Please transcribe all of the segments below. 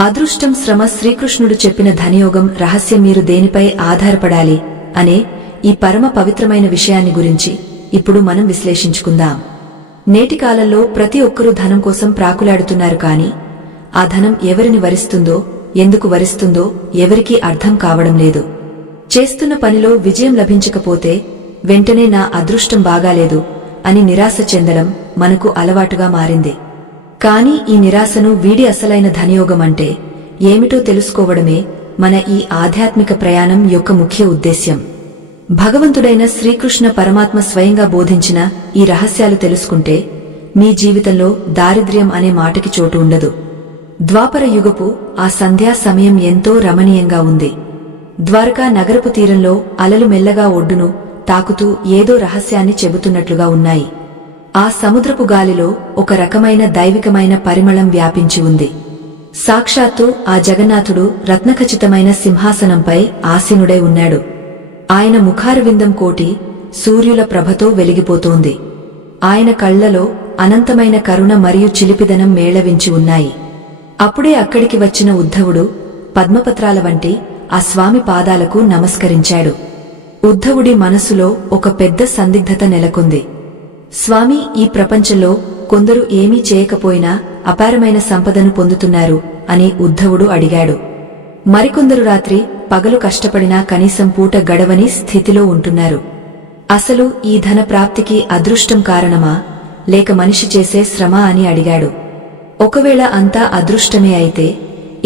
అదృష్టం శ్రమ శ్రీకృష్ణుడు చెప్పిన ధనయోగం రహస్యం మీరు దేనిపై ఆధారపడాలి అనే ఈ పరమ పవిత్రమైన విషయాన్ని గురించి ఇప్పుడు మనం విశ్లేషించుకుందాం. నేటి కాలంలో ప్రతి ఒక్కరూ ధనం కోసం ప్రాకులాడుతున్నారు, కాని ఆ ధనం ఎవరిని వరిస్తుందో, ఎందుకు వరిస్తుందో ఎవరికీ అర్థం కావడం లేదు. చేస్తున్న పనిలో విజయం లభించకపోతే వెంటనే నా అదృష్టం బాగాలేదు అని నిరాశ చెందడం మనకు అలవాటుగా మారింది. కాని ఈ నిరాశను వీడి అసలైన ధనయోగం అంటే ఏమిటో తెలుసుకోవడమే మన ఈ ఆధ్యాత్మిక ప్రయాణం యొక్క ముఖ్య ఉద్దేశ్యం. భగవంతుడైన శ్రీకృష్ణ పరమాత్మ స్వయంగా బోధించిన ఈ రహస్యాలు తెలుసుకుంటే మీ జీవితంలో దారిద్ర్యం అనే మాటకి చోటు ఉండదు. ద్వాపర యుగపు ఆ సంధ్యా సమయం ఎంతో రమణీయంగా ఉంది. ద్వారకా నగరపు తీరంలో అలలు మెల్లగా ఒడ్డును తాకుతూ ఏదో రహస్యాన్ని చెబుతున్నట్లుగా ఉన్నాయి. ఆ సముద్రపు గాలిలో ఒక రకమైన దైవికమైన పరిమళం వ్యాపించి ఉంది. సాక్షాత్తు ఆ జగన్నాథుడు రత్నఖచితమైన సింహాసనంపై ఆసీనుడై ఉన్నాడు. ఆయన ముఖారవిందం కోటి సూర్యుల ప్రభతో వెలిగిపోతోంది. ఆయన కళ్లలో అనంతమైన కరుణ మరియు చిలిపిదనం మేళవించి ఉన్నాయి. అప్పుడే అక్కడికి వచ్చిన ఉద్ధవుడు పద్మపత్రాల వంటి ఆ స్వామి పాదాలకు నమస్కరించాడు. ఉద్ధవుడి మనసులో ఒక పెద్ద సందిగ్ధత నెలకొంది. స్వామి, ఈ ప్రపంచంలో కొందరు ఏమీ చేయకపోయినా అపారమైన సంపదను పొందుతున్నారు అని ఉద్ధవుడు అడిగాడు. మరికొందరు రాత్రి పగలు కష్టపడినా కనీసం పూట గడవని స్థితిలో ఉంటున్నారు. అసలు ఈ ధన ప్రాప్తికి అదృష్టం కారణమా, లేక మనిషి చేసే శ్రమ అని అడిగాడు. ఒకవేళ అంతా అదృష్టమే అయితే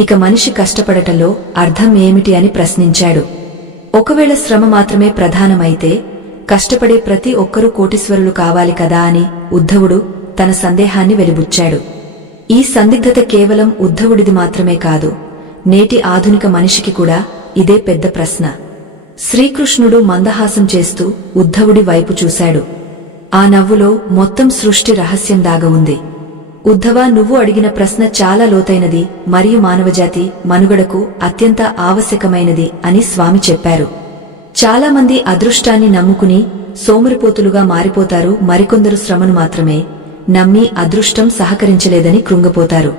ఇక మనిషి కష్టపడటంలో అర్థం ఏమిటి అని ప్రశ్నించాడు. ఒకవేళ శ్రమ మాత్రమే ప్రధానమైతే కష్టపడే ప్రతి ఒక్కరూ కోటీశ్వరులు కావాలి కదా అని ఉద్ధవుడు తన సందేహాన్ని వెలిబుచ్చాడు. ఈ సందిగ్ధత కేవలం ఉద్ధవుడిది మాత్రమే కాదు, నేటి ఆధునిక మనిషికి కూడా ఇదే పెద్ద ప్రశ్న. శ్రీకృష్ణుడు మందహాసం చేస్తూ ఉద్ధవుడి వైపు చూశాడు. ఆ నవ్వులో మొత్తం సృష్టి రహస్యం దాగ ఉంది. ఉద్ధవా, నువ్వు అడిగిన ప్రశ్న చాలా లోతైనది మరియు మానవజాతి మనుగడకు అత్యంత ఆవశ్యకమైనది అని స్వామి చెప్పారు. చాలామంది అదృష్టాన్ని నమ్ముకుని సోమరిపోతులుగా మారిపోతారు. మరికొందరు శ్రమను మాత్రమే నమ్మి అదృష్టం సహకరించలేదని కృంగపోతారు.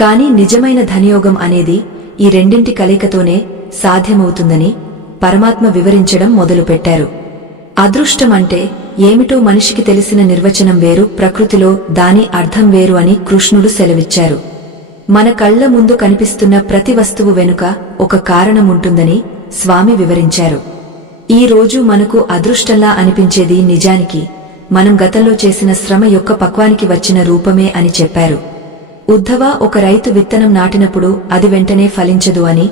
కాని నిజమైన ధనయోగం అనేది ఈ రెండింటి కలయికతోనే సాధ్యమవుతుందని పరమాత్మ వివరించడం మొదలుపెట్టారు. అదృష్టం అంటే ఏమిటో మనిషికి తెలిసిన నిర్వచనం వేరు, ప్రకృతిలో దాని అర్థం వేరు అని కృష్ణుడు సెలవిచ్చారు. మన కళ్ల ముందు కనిపిస్తున్న ప్రతి వస్తువు వెనుక ఒక కారణం ఉంటుందని స్వామి వివరించారు. ఈ రోజు మనకు అదృష్టంలా అనిపించేది నిజానికి మనం గతంలో చేసిన శ్రమ యొక్క పక్వానికి వచ్చిన రూపమే అని చెప్పారు. ఉద్ధవ, ఒక రైతు విత్తనం నాటినప్పుడు అది వెంటనే ఫలించదు అని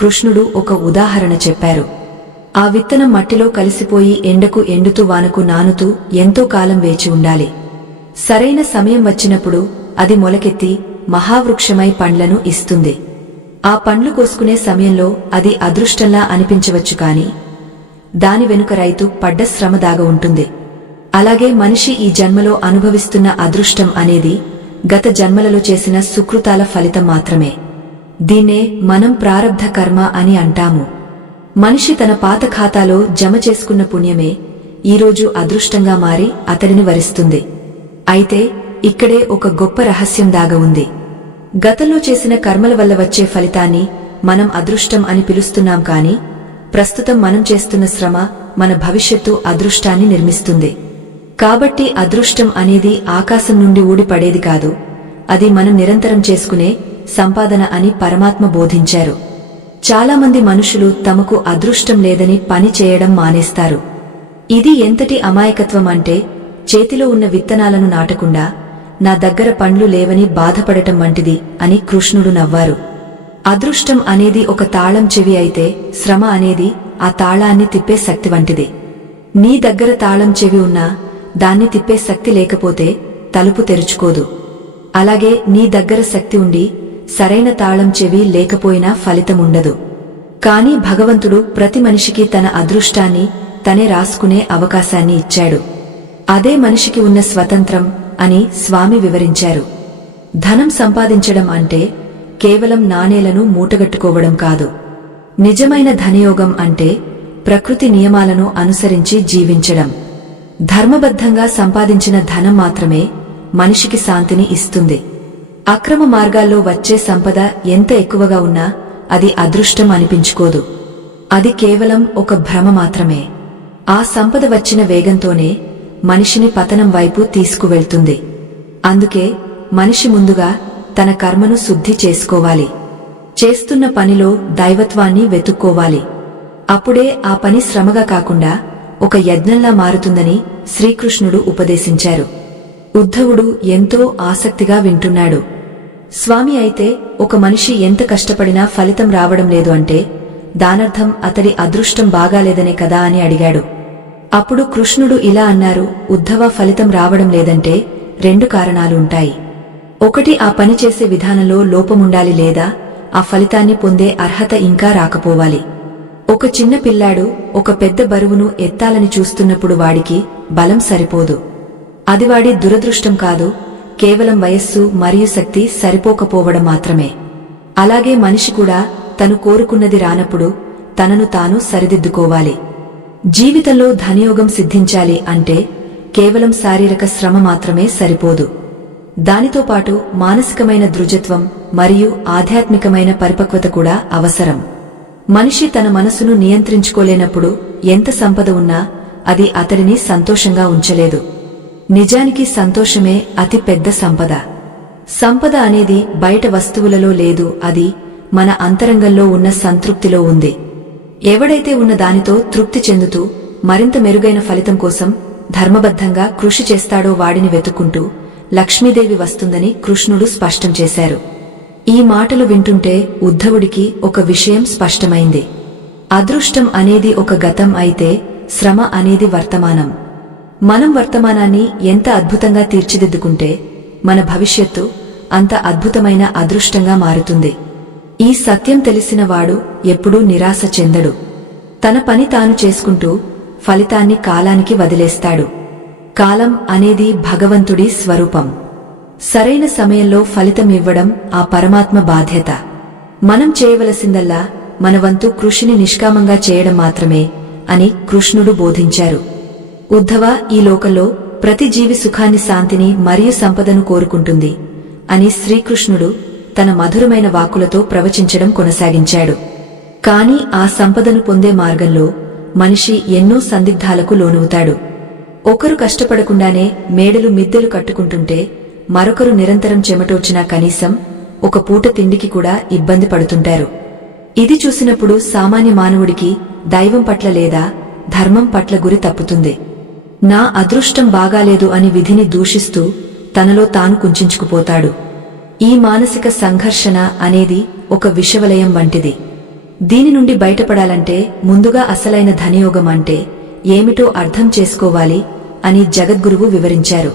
కృష్ణుడు ఒక ఉదాహరణ చెప్పారు. ఆ విత్తనం మట్టిలో కలిసిపోయి ఎండకు ఎండుతూ వానకు నానుతూ ఎంతో కాలం వేచి ఉండాలి. సరైన సమయం వచ్చినప్పుడు అది మొలకెత్తి మహావృక్షమై పండ్లను ఇస్తుంది. ఆ పండ్లు కోసుకునే సమయంలో అది అదృష్టంలా అనిపించవచ్చు, కాని దాని వెనుక రైతు పడ్డ శ్రమ దాగ ఉంటుంది. అలాగే మనిషి ఈ జన్మలో అనుభవిస్తున్న అదృష్టం అనేది గత జన్మలలో చేసిన సుకృతాల ఫలితం మాత్రమే. దీన్నే మనం ప్రారబ్ధ కర్మ అని అంటాము. మనిషి తన పాత ఖాతాలో జమ చేసుకున్న పుణ్యమే ఈరోజు అదృష్టంగా మారి అతడిని వరిస్తుంది. అయితే ఇక్కడే ఒక గొప్ప రహస్యం దాగ ఉంది. గతంలో చేసిన కర్మల వల్ల వచ్చే ఫలితాన్ని మనం అదృష్టం అని పిలుస్తున్నాం, కాని ప్రస్తుతం మనం చేస్తున్న శ్రమ మన భవిష్యత్తు అదృష్టాన్ని నిర్మిస్తుంది. కాబట్టి అదృష్టం అనేది ఆకాశం నుండి ఊడిపడేది కాదు, అది మనం నిరంతరం చేసుకునే సంపాదన అని పరమాత్మ బోధించారు. చాలామంది మనుషులు తమకు అదృష్టం లేదని పని చేయడం మానేస్తారు. ఇది ఎంతటి అమాయకత్వం అంటే చేతిలో ఉన్న విత్తనాలను నాటకుండా నా దగ్గర పండ్లు లేవని బాధపడటం వంటిది అని కృష్ణుడు నవ్వారు. అదృష్టం అనేది ఒక తాళం చెవి అయితే శ్రమ అనేది ఆ తాళాన్ని తిప్పే శక్తి వంటిది. నీ దగ్గర తాళం చెవి ఉన్నా దాన్ని తిప్పే శక్తి లేకపోతే తలుపు తెరుచుకోదు. అలాగే నీ దగ్గర శక్తి ఉండి సరైన తాళం చెవి లేకపోయినా ఫలితముండదు. కాని భగవంతుడు ప్రతి మనిషికి తన అదృష్టాన్ని తనే రాసుకునే అవకాశాన్ని ఇచ్చాడు. అదే మనిషికి ఉన్న స్వతంత్రం అని స్వామి వివరించారు. ధనం సంపాదించడం అంటే కేవలం నాణేలను మూటగట్టుకోవడం కాదు. నిజమైన ధనయోగం అంటే ప్రకృతి నియమాలను అనుసరించి జీవించడం. ధర్మబద్ధంగా సంపాదించిన ధనం మాత్రమే మనిషికి శాంతిని ఇస్తుంది. అక్రమ మార్గాల్లో వచ్చే సంపద ఎంత ఎక్కువగా ఉన్నా అది అదృష్టం అనిపించుకోదు. అది కేవలం ఒక భ్రమ మాత్రమే. ఆ సంపద వచ్చిన వేగంతోనే మనిషిని పతనం వైపు తీసుకువెళ్తుంది. అందుకే మనిషి ముందుగా తన కర్మను శుద్ధి చేసుకోవాలి. చేస్తున్న పనిలో దైవత్వాన్ని వెతుక్కోవాలి. అప్పుడే ఆ పని శ్రమగా కాకుండా ఒక యజ్ఞంలా మారుతుందని శ్రీకృష్ణుడు ఉపదేశించారు. ఉద్ధవుడు ఎంతో ఆసక్తిగా వింటున్నాడు. స్వామి, అయితే ఒక మనిషి ఎంత కష్టపడినా ఫలితం రావడం లేదు అంటే దానర్థం అతడి అదృష్టం బాగాలేదనే కదా అని అడిగాడు. అప్పుడు కృష్ణుడు ఇలా అన్నారు, ఉద్ధవ, ఫలితం రావడం లేదంటే 2 కారణాలు ఉంటాయి. ఒకటి, ఆ పని చేసే విధానంలో లోపముండాలి, లేదా ఆ ఫలితాన్ని పొందే అర్హత ఇంకా రాకపోవాలి. ఒక చిన్న పిల్లాడు ఒక పెద్ద బరువును ఎత్తాలని చూస్తున్నప్పుడు వాడికి బలం సరిపోదు. అది వాడి దురదృష్టం కాదు, కేవలం వయస్సు మరియు శక్తి సరిపోకపోవడం మాత్రమే. అలాగే మనిషి కూడా తను కోరుకున్నది రానప్పుడు తనను తాను సరిదిద్దుకోవాలి. జీవితంలో ధనయోగం సిద్ధించాలి అంటే కేవలం శారీరక శ్రమ మాత్రమే సరిపోదు. దానితో పాటు మానసికమైన దృఢత్వం మరియు ఆధ్యాత్మికమైన పరిపక్వత కూడా అవసరం. మనిషి తన మనసును నియంత్రించుకోలేనప్పుడు ఎంత సంపద ఉన్నా అది అతడిని సంతోషంగా ఉంచలేదు. నిజానికి సంతోషమే అతి పెద్ద సంపద. సంపద అనేది బయట వస్తువులలో లేదు, అది మన అంతరంగంలో ఉన్న సంతృప్తిలో ఉంది. ఎవడైతే ఉన్న దానితో తృప్తి చెందుతూ మరింత మెరుగైన ఫలితం కోసం ధర్మబద్ధంగా కృషి చేస్తాడో వాడిని వెతుక్కుంటూ లక్ష్మీదేవి వస్తుందని కృష్ణుడు స్పష్టం చేశారు. ఈ మాటలు వింటుంటే ఉద్ధవుడికి ఒక విషయం స్పష్టమైంది. అదృష్టం అనేది ఒక గతం అయితే శ్రమ అనేది వర్తమానం. మనం వర్తమానాన్ని ఎంత అద్భుతంగా తీర్చిదిద్దుకుంటే మన భవిష్యత్తు అంత అద్భుతమైన అదృష్టంగా మారుతుంది. ఈ సత్యం తెలిసిన వాడు ఎప్పుడూ నిరాశ చెందడు. తన పని తాను చేసుకుంటూ ఫలితాన్ని కాలానికి వదిలేస్తాడు. కాలం అనేది భగవంతుడి స్వరూపం. సరైన సమయంలో ఫలితం ఇవ్వడం ఆ పరమాత్మ బాధ్యత. మనం చేయవలసిందల్లా మన వంతు కృషిని నిష్కామంగా చేయడం మాత్రమే అని కృష్ణుడు బోధించారు. ఉద్ధవ, ఈ లోకంలో ప్రతి జీవి సుఖాన్ని, శాంతిని మరియు సంపదను కోరుకుంటుంది అని శ్రీకృష్ణుడు తన మధురమైన వాక్కులతో ప్రవచించడం కొనసాగించాడు. కాని ఆ సంపదను పొందే మార్గంలో మనిషి ఎన్నో సందిగ్ధాలకు లోనవుతాడు. ఒకరు కష్టపడకుండానే మేడలు మిద్దెలు కట్టుకుంటుంటే మరొకరు నిరంతరం చెమటోర్చినా కనీసం ఒక పూట తిండికి కూడా ఇబ్బంది పడుతుంటారు. ఇది చూసినప్పుడు సామాన్య మానవుడికి దైవం పట్ల లేదా ధర్మం పట్ల గురి తప్పుతుంది. నా అదృష్టం బాగాలేదు అని విధిని దూషిస్తూ తనలో తాను కుంచుకుపోతాడు. ఈ మానసిక సంఘర్షణ అనేది ఒక విషవలయం వంటిది. దీని నుండి బయటపడాలంటే ముందుగా అసలైన ధనయోగం అంటే ఏమిటో అర్థం చేసుకోవాలి అని జగద్గురువు వివరించారు.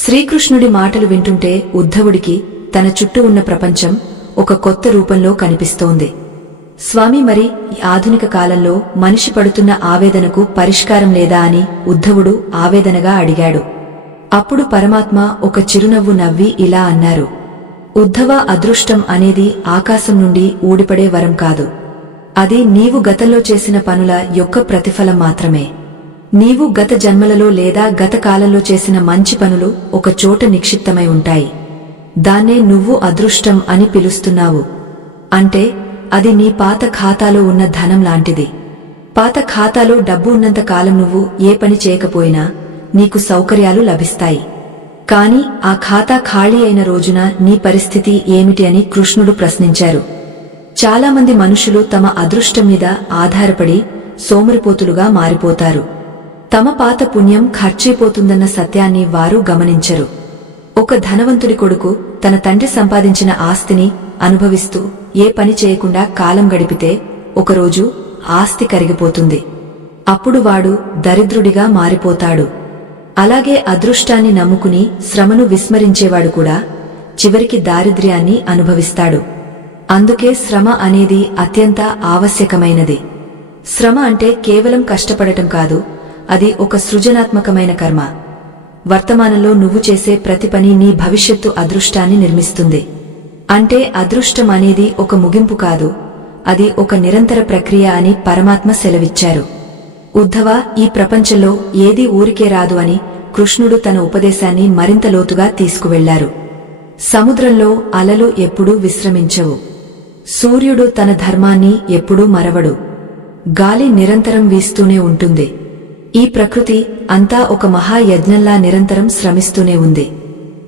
శ్రీకృష్ణుడి మాటలు వింటుంటే ఉద్ధవుడికి తన చుట్టూ ఉన్న ప్రపంచం ఒక కొత్త రూపంలో కనిపిస్తోంది. స్వామి, మరి ఈ ఆధునిక కాలంలో మనిషి పడుతున్న ఆవేదనకు పరిష్కారం లేదా అని ఉద్ధవుడు ఆవేదనగా అడిగాడు. అప్పుడు పరమాత్మ ఒక చిరునవ్వు నవ్వి ఇలా అన్నారు, ఉద్ధవ, అదృష్టం అనేది ఆకాశం నుండి ఊడిపడే వరం కాదు. అది నీవు గతంలో చేసిన పనుల యొక్క ప్రతిఫలం మాత్రమే. నీవు గత జన్మలలో లేదా గత కాలంలో చేసిన మంచి పనులు ఒక చోట నిక్షిప్తమై ఉంటాయి. దాన్నే నువ్వు అదృష్టం అని పిలుస్తున్నావు. అంటే అది నీ పాత ఖాతాలో ఉన్న ధనం లాంటిది. పాత ఖాతాలో డబ్బు ఉన్నంత కాలం నువ్వు ఏ పని చేయకపోయినా నీకు సౌకర్యాలు లభిస్తాయి. కాని ఆ ఖాతా ఖాళీ అయిన రోజున నీ పరిస్థితి ఏమిటి అని కృష్ణుడు ప్రశ్నించారు. చాలామంది మనుషులు తమ అదృష్టం మీద ఆధారపడి సోమరిపోతులుగా మారిపోతారు. తమ పాత పుణ్యం ఖర్చైపోతుందన్న సత్యాన్ని వారు గమనించరు. ఒక ధనవంతుడి కొడుకు తన తండ్రి సంపాదించిన ఆస్తిని అనుభవిస్తూ ఏ పని చేయకుండా కాలం గడిపితే ఒకరోజు ఆస్తి కరిగిపోతుంది. అప్పుడు వాడు దరిద్రుడిగా మారిపోతాడు. అలాగే అదృష్టాన్ని నమ్ముకుని శ్రమను విస్మరించేవాడు కూడా చివరికి దారిద్ర్యాన్ని అనుభవిస్తాడు. అందుకే శ్రమ అనేది అత్యంత ఆవశ్యకమైనది. శ్రమ అంటే కేవలం కష్టపడటం కాదు, అది ఒక సృజనాత్మకమైన కర్మ. వర్తమానంలో నువ్వు చేసే ప్రతి పని నీ భవిష్యత్తు అదృష్టాన్ని నిర్మిస్తుంది. అంటే అదృష్టం అనేది ఒక ముగింపు కాదు, అది ఒక నిరంతర ప్రక్రియ అని పరమాత్మ సెలవిచ్చారు. ఉద్ధవ, ఈ ప్రపంచంలో ఏదీ ఊరికే రాదు అని కృష్ణుడు తన ఉపదేశాన్ని మరింత లోతుగా తీసుకువెళ్లారు. సముద్రంలో అలలు ఎప్పుడూ విశ్రమించవు. సూర్యుడు తన ధర్మాన్ని ఎప్పుడూ మరవడు. గాలి నిరంతరం వీస్తూనే ఉంటుంది. ఈ ప్రకృతి అంతా ఒక మహాయజ్ఞంలా నిరంతరం శ్రమిస్తూనే ఉంది.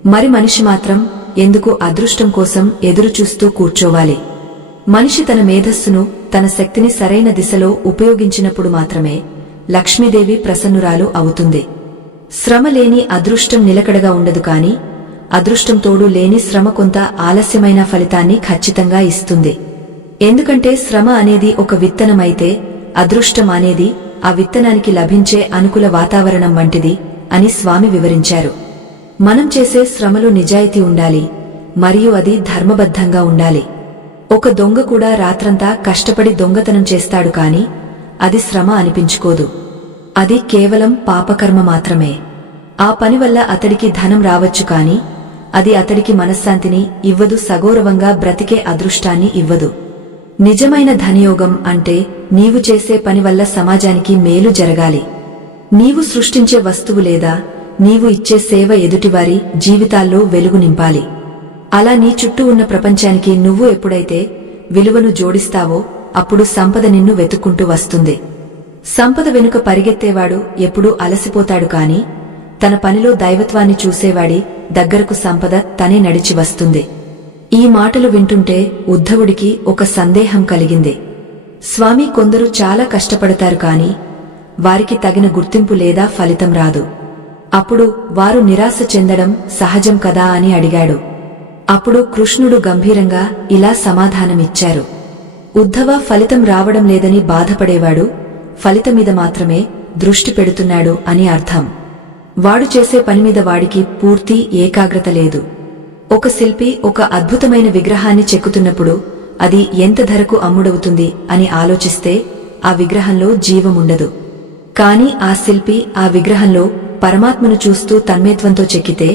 మరి మనిషి మాత్రం ఎందుకు అదృష్టం కోసం ఎదురుచూస్తూ కూర్చోవాలి? మనిషి తన మేధస్సును, తన శక్తిని సరైన దిశలో ఉపయోగించినప్పుడు మాత్రమే లక్ష్మీదేవి ప్రసన్నురాలు అవుతుంది. శ్రమ లేని అదృష్టం నిలకడగా ఉండదు, కాని అదృష్టం తోడు లేని శ్రమ కొంత ఆలస్యమైన ఫలితాన్ని ఖచ్చితంగా ఇస్తుంది. ఎందుకంటే శ్రమ అనేది ఒక విత్తనమైతే అదృష్టం అనేది ఆ విత్తనానికి లభించే అనుకూల వాతావరణం వంటిది అని స్వామి వివరించారు. మనం చేసే శ్రమలో నిజాయితీ ఉండాలి, మరియు అది ధర్మబద్ధంగా ఉండాలి. ఒక దొంగ కూడా రాత్రంతా కష్టపడి దొంగతనం చేస్తాడు, కాని అది శ్రమ అనిపించుకోదు. అది కేవలం పాపకర్మ మాత్రమే. ఆ పని వల్ల అతడికి ధనం రావచ్చు, కాని అది అతడికి మనశ్శాంతిని ఇవ్వదు, సగౌరవంగా బ్రతికే అదృష్టాన్ని ఇవ్వదు. నిజమైన ధనయోగం అంటే నీవు చేసే పని వల్ల సమాజానికి మేలు జరగాలి. నీవు సృష్టించే వస్తువు లేదా నీవు ఇచ్చే సేవ ఎదుటివారి జీవితాల్లో వెలుగు నింపాలి. అలా నీ చుట్టూ ఉన్న ప్రపంచానికి నువ్వు ఎప్పుడైతే విలువను జోడిస్తావో అప్పుడు సంపద నిన్ను వెతుక్కుంటూ వస్తుంది. సంపద వెనుక పరిగెత్తేవాడు ఎప్పుడూ అలసిపోతాడు, కాని తన పనిలో దైవత్వాన్ని చూసేవాడి దగ్గరకు సంపద తనే నడిచి వస్తుంది. ఈ మాటలు వింటుంటే ఉద్ధవుడికి ఒక సందేహం కలిగింది. స్వామి, కొందరు చాలా కష్టపడతారు, కాని వారికి తగిన గుర్తింపు లేదా ఫలితం రాదు. అప్పుడు వారు నిరాశ చెందడం సహజం కదా అని అడిగాడు. అప్పుడు కృష్ణుడు గంభీరంగా ఇలా సమాధానమిచ్చారు. ఉద్ధవ, ఫలితం రావడం లేదని బాధపడేవాడు ఫలితమీద మాత్రమే దృష్టి పెడుతున్నాడు అని అర్థం. వాడు చేసే పనిమీద వాడికి పూర్తి ఏకాగ్రత లేదు. ఒక శిల్పి ఒక అద్భుతమైన విగ్రహాన్ని చెక్కుతున్నప్పుడు అది ఎంత ధరకు అమ్ముడవుతుంది అని ఆలోచిస్తే ఆ విగ్రహంలో జీవముండదు. కాని ఆ శిల్పి ఆ విగ్రహంలో పరమాత్మను చూస్తూ తన్మయత్వంతో చెక్కితే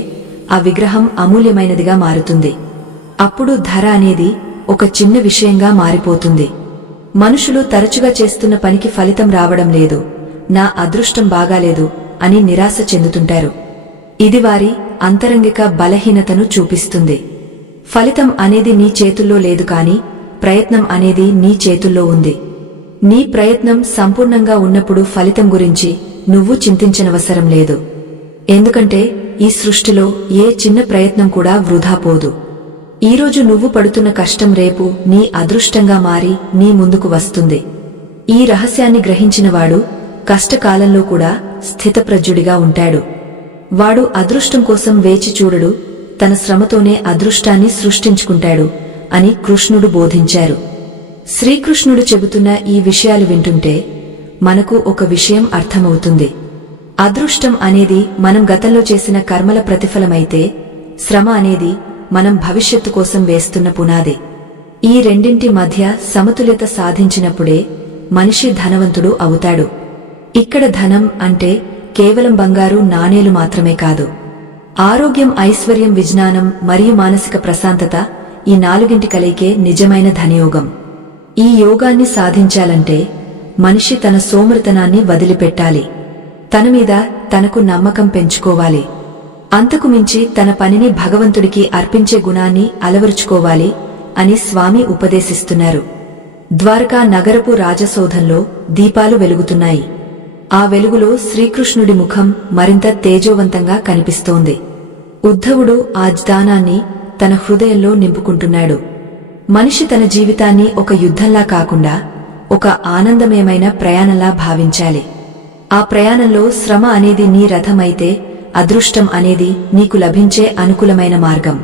ఆ విగ్రహం అమూల్యమైనదిగా మారుతుంది. అప్పుడు ధర అనేది ఒక చిన్న విషయంగా మారిపోతుంది. మనుషులు తరచుగా చేస్తున్న పనికి ఫలితం రావడం లేదు, నా అదృష్టం బాగాలేదు అని నిరాశ చెందుతుంటారు. ఇది వారి అంతరంగిక బలహీనతను చూపిస్తుంది. ఫలితం అనేది నీ చేతుల్లో లేదు, కాని ప్రయత్నం అనేది నీ చేతుల్లో ఉంది. నీ ప్రయత్నం సంపూర్ణంగా ఉన్నప్పుడు ఫలితం గురించి నువ్వు చింతించనవసరం లేదు. ఎందుకంటే ఈ సృష్టిలో ఏ చిన్న ప్రయత్నం కూడా వృధా పోదు. ఈరోజు నువ్వు పడుతున్న కష్టం రేపు నీ అదృష్టంగా మారి నీ ముందుకు వస్తుంది. ఈ రహస్యాన్ని గ్రహించినవాడు కష్టకాలంలో కూడా స్థితప్రజ్ఞుడిగా ఉంటాడు. వాడు అదృష్టం కోసం వేచి చూడడు, తన శ్రమతోనే అదృష్టాన్ని సృష్టించుకుంటాడు అని కృష్ణుడు బోధించారు. శ్రీకృష్ణుడు చెబుతున్న ఈ విషయాలు వింటుంటే మనకు ఒక విషయం అర్థమవుతుంది. అదృష్టం అనేది మనం గతంలో చేసిన కర్మల ప్రతిఫలమైతే, శ్రమ అనేది మనం భవిష్యత్తు కోసం వేస్తున్న పునాది. ఈ రెండింటి మధ్య సమతుల్యత సాధించినప్పుడే మనిషి ధనవంతుడు అవుతాడు. ఇక్కడ ధనం అంటే కేవలం బంగారు నాణేలు మాత్రమే కాదు. ఆరోగ్యం, ఐశ్వర్యం, విజ్ఞానం మరియు మానసిక ప్రశాంతత, ఈ నాలుగింటి కలయికే నిజమైన ధనయోగం. ఈ యోగాన్ని సాధించాలంటే మనిషి తన సోమరితనాన్ని వదిలిపెట్టాలి. తన మీద తనకు నమ్మకం పెంచుకోవాలి. అంతకు మించి తన పనిని భగవంతుడికి అర్పించే గుణాన్ని అలవరుచుకోవాలి అని స్వామి ఉపదేశిస్తున్నారు. ద్వారకా నగరపు రాజసౌధంలో దీపాలు వెలుగుతున్నాయి. ఆ వెలుగులో శ్రీకృష్ణుడి ముఖం మరింత తేజోవంతంగా కనిపిస్తోంది. ఉద్ధవుడు ఆ జ్ఞానాన్ని తన హృదయంలో నింపుకుంటున్నాడు. మనిషి తన జీవితాన్ని ఒక యుద్ధంలా కాకుండా ఒక ఆనందమయమైన ప్రయాణంలా భావించాలి. ఆ ప్రయాణంలో శ్రమ అనేది నీ రథమైతే, అదృష్టం అనేది నీకు లభించే అనుకూలమైన మార్గం.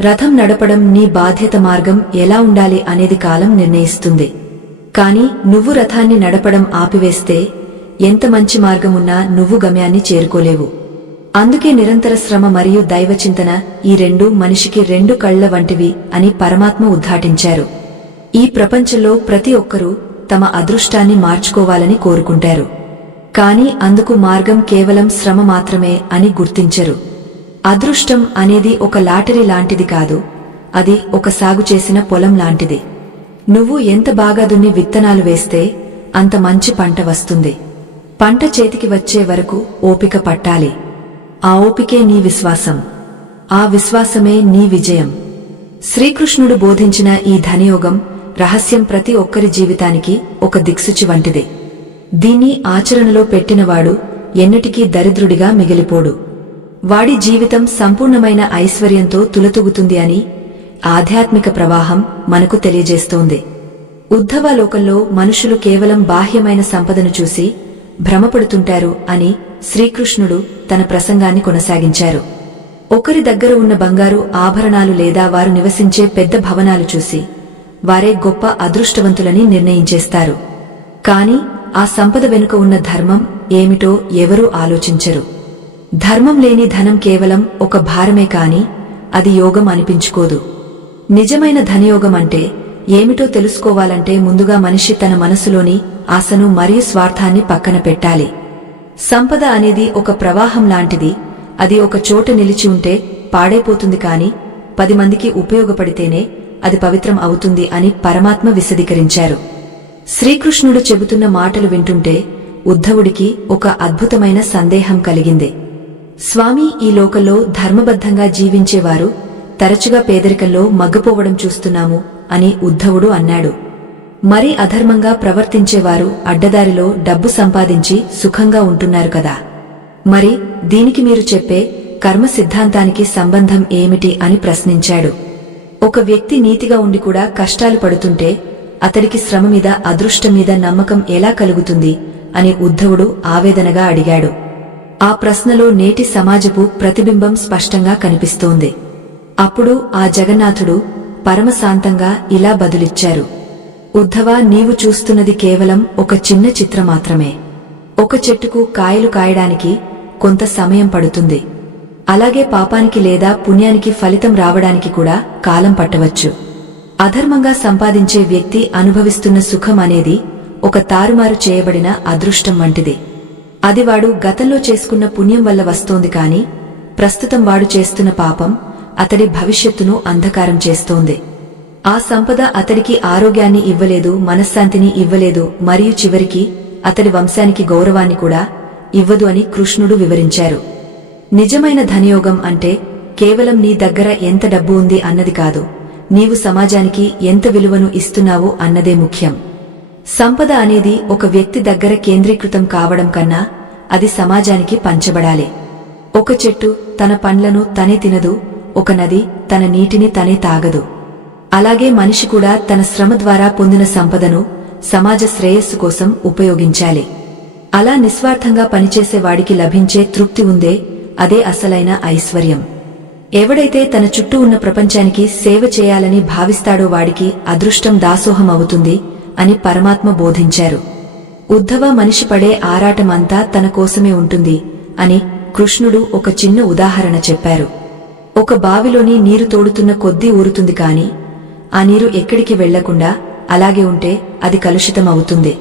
రథం నడపడం నీ బాధ్యత. మార్గం ఎలా ఉండాలి అనేది కాలం నిర్ణయిస్తుంది. కాని నువ్వు రథాన్ని నడపడం ఆపివేస్తే ఎంత మంచి మార్గమున్నా నువ్వు గమ్యాన్ని చేరుకోలేవు. అందుకే నిరంతర శ్రమ మరియు దైవచింతన, ఈ రెండూ మనిషికి రెండు కళ్ల వంటివి అని పరమాత్మ ఉద్ఘాటించారు. ఈ ప్రపంచంలో ప్రతి ఒక్కరూ తమ అదృష్టాన్ని మార్చుకోవాలని కోరుకుంటారు. కాని అందుకు మార్గం కేవలం శ్రమ మాత్రమే అని గుర్తించరు. అదృష్టం అనేది ఒక లాటరీ లాంటిది కాదు, అది ఒక సాగు చేసిన పొలం లాంటిది. నువ్వు ఎంత బాగా దున్ని విత్తనాలు వేస్తే అంత మంచి పంట వస్తుంది. పంట చేతికి వచ్చే వరకు ఓపిక పట్టాలి. ఆ ఓపికే నీ విశ్వాసం. ఆ విశ్వాసమే నీ విజయం. శ్రీకృష్ణుడు బోధించిన ఈ ధనయోగం రహస్యం ప్రతి ఒక్కరి జీవితానికి ఒక దిక్సూచి వంటిదే. దీన్ని ఆచరణలో పెట్టినవాడు ఎన్నటికీ దరిద్రుడిగా మిగిలిపోడు. వాడి జీవితం సంపూర్ణమైన ఐశ్వర్యంతో తులతూగుతుంది అని ఆధ్యాత్మిక ప్రవాహం మనకు తెలియజేస్తోంది. ఉద్ధవలోకంలో మనుషులు కేవలం బాహ్యమైన సంపదను చూసి భ్రమపడుతుంటారు అని శ్రీకృష్ణుడు తన ప్రసంగాన్ని కొనసాగించారు. ఒకరి దగ్గర ఉన్న బంగారు ఆభరణాలు లేదా వారు నివసించే పెద్ద భవనాలు చూసి వారే గొప్ప అదృష్టవంతులని నిర్ణయించేస్తారు. కాని ఆ సంపద వెనుక ఉన్న ధర్మం ఏమిటో ఎవరూ ఆలోచించరు. ధర్మం లేని ధనం కేవలం ఒక భారమే కాని అది యోగం అనిపించుకోదు. నిజమైన ధనయోగం అంటే ఏమిటో తెలుసుకోవాలంటే ముందుగా మనిషి తన మనసులోని ఆశను మరియు స్వార్థాన్ని పక్కన పెట్టాలి. సంపద అనేది ఒక ప్రవాహం లాంటిది. అది ఒక చోట నిలిచి ఉంటే పాడైపోతుంది కాని 10 మందికి ఉపయోగపడితేనే అది పవిత్రం అవుతుంది అని పరమాత్మ విశదీకరించారు. శ్రీకృష్ణుడు చెబుతున్న మాటలు వింటుంటే ఉద్ధవుడికి ఒక అద్భుతమైన సందేహం కలిగింది. స్వామీ, ఈ లోకంలో ధర్మబద్ధంగా జీవించేవారు తరచుగా పేదరికంలో మగ్గిపోవడం చూస్తున్నాము అని ఉద్ధవుడు అన్నాడు. మరి అధర్మంగా ప్రవర్తించేవారు అడ్డదారిలో డబ్బు సంపాదించి సుఖంగా ఉంటున్నారు కదా. మరి దీనికి మీరు చెప్పే కర్మ సిద్ధాంతానికి సంబంధం ఏమిటి అని ప్రశ్నించాడు. ఒక వ్యక్తి నీతిగా ఉండి కూడా కష్టాలు పడుతుంటే అతడికి శ్రమ మీద అదృష్టం మీద నమ్మకం ఎలా కలుగుతుంది అని ఉద్ధవుడు ఆవేదనగా అడిగాడు. ఆ ప్రశ్నలో నేటి సమాజపు ప్రతిబింబం స్పష్టంగా కనిపిస్తోంది. అప్పుడు ఆ జగన్నాథుడు పరమశాంతంగా ఇలా బదులిచ్చారు. ఉద్ధవా, నీవు చూస్తున్నది కేవలం ఒక చిన్న చిత్రం మాత్రమే. ఒక చెట్టుకు కాయలు కాయడానికి కొంత సమయం పడుతుంది. అలాగే పాపానికి లేదా పుణ్యానికి ఫలితం రావడానికి కూడా కాలం పట్టవచ్చు. అధర్మంగా సంపాదించే వ్యక్తి అనుభవిస్తున్న సుఖం అనేది ఒక తారుమారు చేయబడిన అదృష్టం వంటిది. అది వాడు గతంలో చేసుకున్న పుణ్యం వల్ల వస్తోంది కాని ప్రస్తుతం వాడు చేస్తున్న పాపం అతడి భవిష్యత్తును అంధకారం చేస్తోంది. ఆ సంపద అతడికి ఆరోగ్యాన్ని ఇవ్వలేదు, మనశ్శాంతిని ఇవ్వలేదు, మరియు చివరికి అతడి వంశానికి గౌరవాన్ని కూడా ఇవ్వదు అని కృష్ణుడు వివరించారు. నిజమైన ధనయోగం అంటే కేవలం నీ దగ్గర ఎంత డబ్బు ఉంది అన్నది కాదు, నీవు సమాజానికి ఎంత విలువను ఇస్తున్నావో అన్నదే ముఖ్యం. సంపద అనేది ఒక వ్యక్తి దగ్గర కేంద్రీకృతం కావడం కన్నా అది సమాజానికి పంచబడాలి. ఒక చెట్టు తన పండ్లను తనే తినదు, ఒక నది తన నీటిని తనే తాగదు. అలాగే మనిషి కూడా తన శ్రమ ద్వారా పొందిన సంపదను సమాజ శ్రేయస్సు కోసం ఉపయోగించాలి. అలా నిస్వార్థంగా పనిచేసే వాడికి లభించే తృప్తి ఉందే, అదే అసలైన ఐశ్వర్యం. ఎవడైతే తన చుట్టూ ఉన్న ప్రపంచానికి సేవ చేయాలని భావిస్తాడో వాడికి అదృష్టం దాసోహం అవుతుంది అని పరమాత్మ బోధించారు. ఉద్ధవ, మనిషి పడే ఆరాటమంతా తన కోసమే ఉంటుంది అని కృష్ణుడు ఒక చిన్న ఉదాహరణ చెప్పారు. ఒక బావిలోని నీరు తోడుతున్న కొద్దీ ఊరుతుంది కాని ఆ నీరు ఎక్కడికి వెళ్లకుండా అలాగే ఉంటే అది కలుషితం అవుతుంది.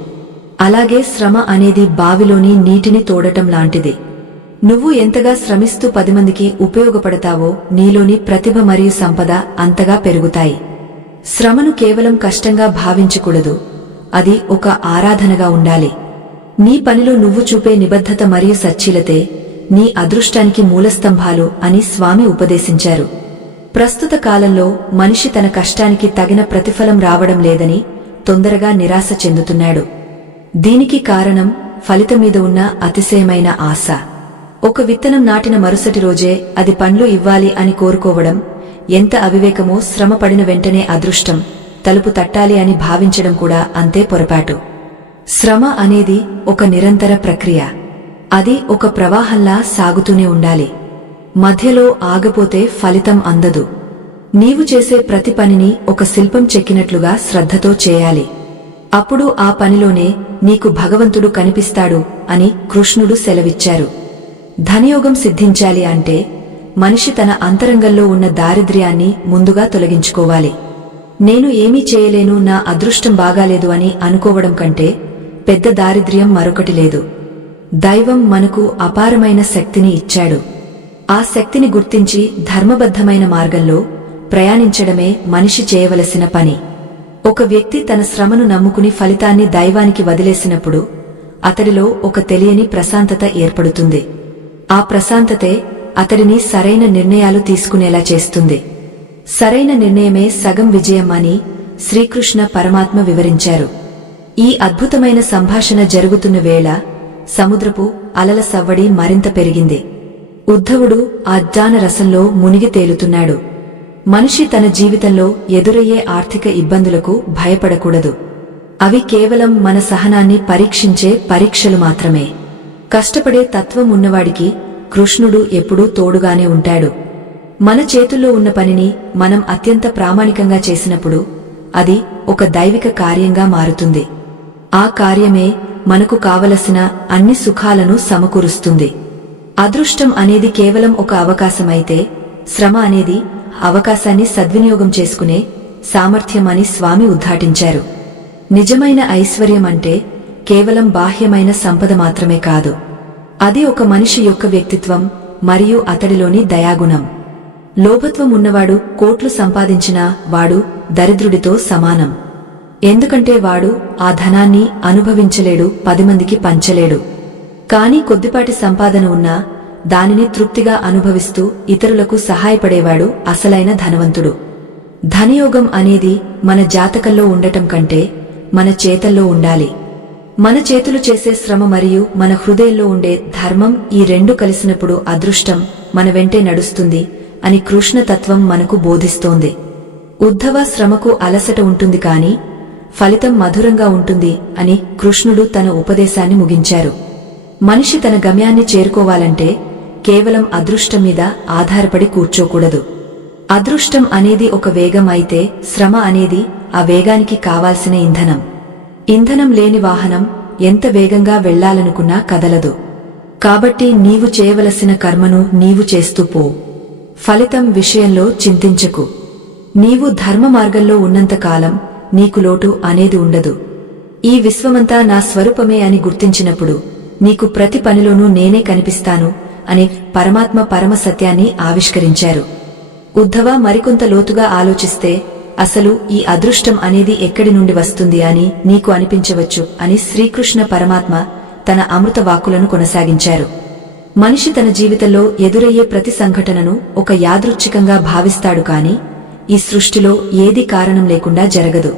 అలాగే శ్రమ అనేది బావిలోని నీటిని తోడటం లాంటిది. నువ్వు ఎంతగా శ్రమిస్తూ 10 మందికి ఉపయోగపడతావో నీలోని ప్రతిభ మరియు సంపద అంతగా పెరుగుతాయి. శ్రమను కేవలం కష్టంగా భావించకూడదు, అది ఒక ఆరాధనగా ఉండాలి. నీ పనిలో నువ్వు చూపే నిబద్ధత మరియు సచ్చీలతే నీ అదృష్టానికి మూలస్తంభాలు అని స్వామి ఉపదేశించారు. ప్రస్తుత కాలంలో మనిషి తన కష్టానికి తగిన ప్రతిఫలం రావడం లేదని తొందరగా నిరాశ చెందుతున్నాడు. దీనికి కారణం ఫలితం మీద ఉన్న అతిశయమైన ఆశ. ఒక విత్తనం నాటిన మరుసటి రోజే అది పండ్లు ఇవ్వాలి అని కోరుకోవడం ఎంత అవివేకమో, శ్రమ పడిన వెంటనే అదృష్టం తలుపు తట్టాలి అని భావించడం కూడా అంతే పొరపాటు. శ్రమ అనేది ఒక నిరంతర ప్రక్రియ. అది ఒక ప్రవాహంలా సాగుతూనే ఉండాలి. మధ్యలో ఆగపోతే ఫలితం అందదు. నీవు చేసే ప్రతి పనిని ఒక శిల్పం చెక్కినట్లుగా శ్రద్ధతో చేయాలి. అప్పుడు ఆ పనిలోనే నీకు భగవంతుడు కనిపిస్తాడు అని కృష్ణుడు సెలవిచ్చారు. ధనయోగం సిద్ధించాలి అంటే మనిషి తన అంతరంగంలో ఉన్న దారిద్ర్యాన్ని ముందుగా తొలగించుకోవాలి. నేను ఏమీ చేయలేను, నా అదృష్టం బాగాలేదు అని అనుకోవడం కంటే పెద్ద దారిద్ర్యం మరొకటి లేదు. దైవం మనకు అపారమైన శక్తిని ఇచ్చాడు. ఆ శక్తిని గుర్తించి ధర్మబద్ధమైన మార్గంలో ప్రయాణించడమే మనిషి చేయవలసిన పని. ఒక వ్యక్తి తన శ్రమను నమ్ముకుని ఫలితాన్ని దైవానికి వదిలేసినప్పుడు అతడిలో ఒక తెలియని ప్రశాంతత ఏర్పడుతుంది. ఆ ప్రశాంతతే అతడిని సరైన నిర్ణయాలు తీసుకునేలా చేస్తుంది. సరైన నిర్ణయమే సగం విజయం అని శ్రీకృష్ణ పరమాత్మ వివరించారు. ఈ అద్భుతమైన సంభాషణ జరుగుతున్న వేళ సముద్రపు అలల సవ్వడి మరింత పెరిగింది. ఉద్ధవుడు ఆ జ్ఞాన రసంలో మునిగి తేలుతున్నాడు. మనిషి తన జీవితంలో ఎదురయ్యే ఆర్థిక ఇబ్బందులకు భయపడకూడదు. అవి కేవలం మన సహనాన్ని పరీక్షించే పరీక్షలు మాత్రమే. కష్టపడే తత్వం ఉన్నవాడికి కృష్ణుడు ఎప్పుడూ తోడుగానే ఉంటాడు. మన చేతుల్లో ఉన్న పనిని మనం అత్యంత ప్రామాణికంగా చేసినప్పుడు అది ఒక దైవిక కార్యంగా మారుతుంది. ఆ కార్యమే మనకు కావలసిన అన్ని సుఖాలను సమకూరుస్తుంది. అదృష్టం అనేది కేవలం ఒక అవకాశమైతే, శ్రమ అనేది అవకాశాన్ని సద్వినియోగం చేసుకునే సామర్థ్యం అని స్వామి ఉద్ఘాటించారు. నిజమైన ఐశ్వర్యం అంటే కేవలం బాహ్యమైన సంపద మాత్రమే కాదు. అది ఒక మనిషి యొక్క వ్యక్తిత్వం మరియు అతడిలోని దయాగుణం. లోభత్వం ఉన్నవాడు కోట్లు సంపాదించినా వాడు దరిద్రుడితో సమానం. ఎందుకంటే వాడు ఆ ధనాన్ని అనుభవించలేడు, 10 మందికి పంచలేడు. కాని కొద్దిపాటి సంపాదన ఉన్నా దానిని తృప్తిగా అనుభవిస్తూ ఇతరులకు సహాయపడేవాడు అసలైన ధనవంతుడు. ధనయోగం అనేది మన జాతకంలో ఉండటం కంటే మన చేతల్లో ఉండాలి. మన చేతులు చేసే శ్రమ మరియు మన హృదయంలో ఉండే ధర్మం, ఈ రెండు కలిసినప్పుడు అదృష్టం మన వెంటే నడుస్తుంది అని కృష్ణతత్వం మనకు బోధిస్తోంది. ఉద్ధవ, శ్రమకు అలసట ఉంటుంది కాని ఫలితం మధురంగా ఉంటుంది అని కృష్ణుడు తన ఉపదేశాన్ని ముగించారు. మనిషి తన గమ్యాన్ని చేరుకోవాలంటే కేవలం అదృష్టం మీద ఆధారపడి కూర్చోకూడదు. అదృష్టం అనేది ఒక వేగం అయితే, శ్రమ అనేది ఆ వేగానికి కావాల్సిన ఇంధనం. ఇంధనం లేని వాహనం ఎంత వేగంగా వెళ్లాలనుకున్నా కదలదు. కాబట్టి నీవు చేయవలసిన కర్మను నీవు చేస్తూ పో. ఫలితం విషయంలో చింతించకు. నీవు ధర్మ మార్గంలో ఉన్నంతకాలం నీకు లోటు అనేది ఉండదు. ఈ విశ్వమంతా నా స్వరూపమే అని గుర్తించినప్పుడు నీకు ప్రతి పనిలోనూ నేనే కనిపిస్తాను అని పరమాత్మ పరమ సత్యాన్ని ఆవిష్కరించారు. ఉద్ధవ, మరికొంత లోతుగా ఆలోచిస్తే అసలు ఈ అదృష్టం అనేది ఎక్కడి నుండి వస్తుంది అని నీకు అనిపించవచ్చు అని శ్రీకృష్ణ పరమాత్మ తన అమృత వాక్కులను కొనసాగించారు. మనిషి తన జీవితంలో ఎదురయ్యే ప్రతి సంఘటనను ఒక యాదృచ్ఛికంగా భావిస్తాడు కాని ఈ సృష్టిలో ఏదీ కారణం లేకుండా జరగదు.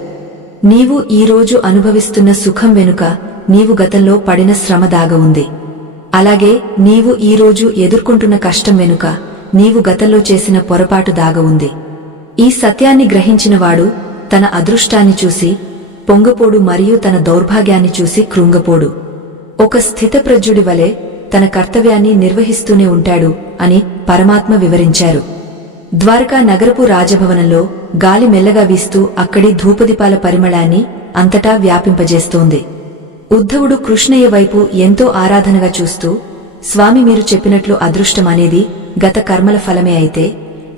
నీవు ఈరోజు అనుభవిస్తున్న సుఖం వెనుక నీవు గతంలో పడిన శ్రమ దాగ ఉంది. అలాగే నీవు ఈరోజు ఎదుర్కొంటున్న కష్టం వెనుక నీవు గతంలో చేసిన పొరపాటు దాగ ఉంది. ఈ సత్యాన్ని గ్రహించినవాడు తన అదృష్టాన్ని చూసి పొంగపోడు మరియు తన దౌర్భాగ్యాన్ని చూసి కృంగపోడు. ఒక స్థితప్రజ్ఞుడి వలె తన కర్తవ్యాన్ని నిర్వహిస్తూనే ఉంటాడు అని పరమాత్మ వివరించారు. ద్వారకా నగరపు రాజభవనంలో గాలి మెల్లగా వీస్తూ అక్కడి ధూపదీపాల పరిమళాన్ని అంతటా వ్యాపింపజేస్తోంది. ఉద్ధవుడు కృష్ణయ్య వైపు ఎంతో ఆరాధనగా చూస్తూ, స్వామి, మీరు చెప్పినట్లు అదృష్టం అనేది గత కర్మల ఫలమే అయితే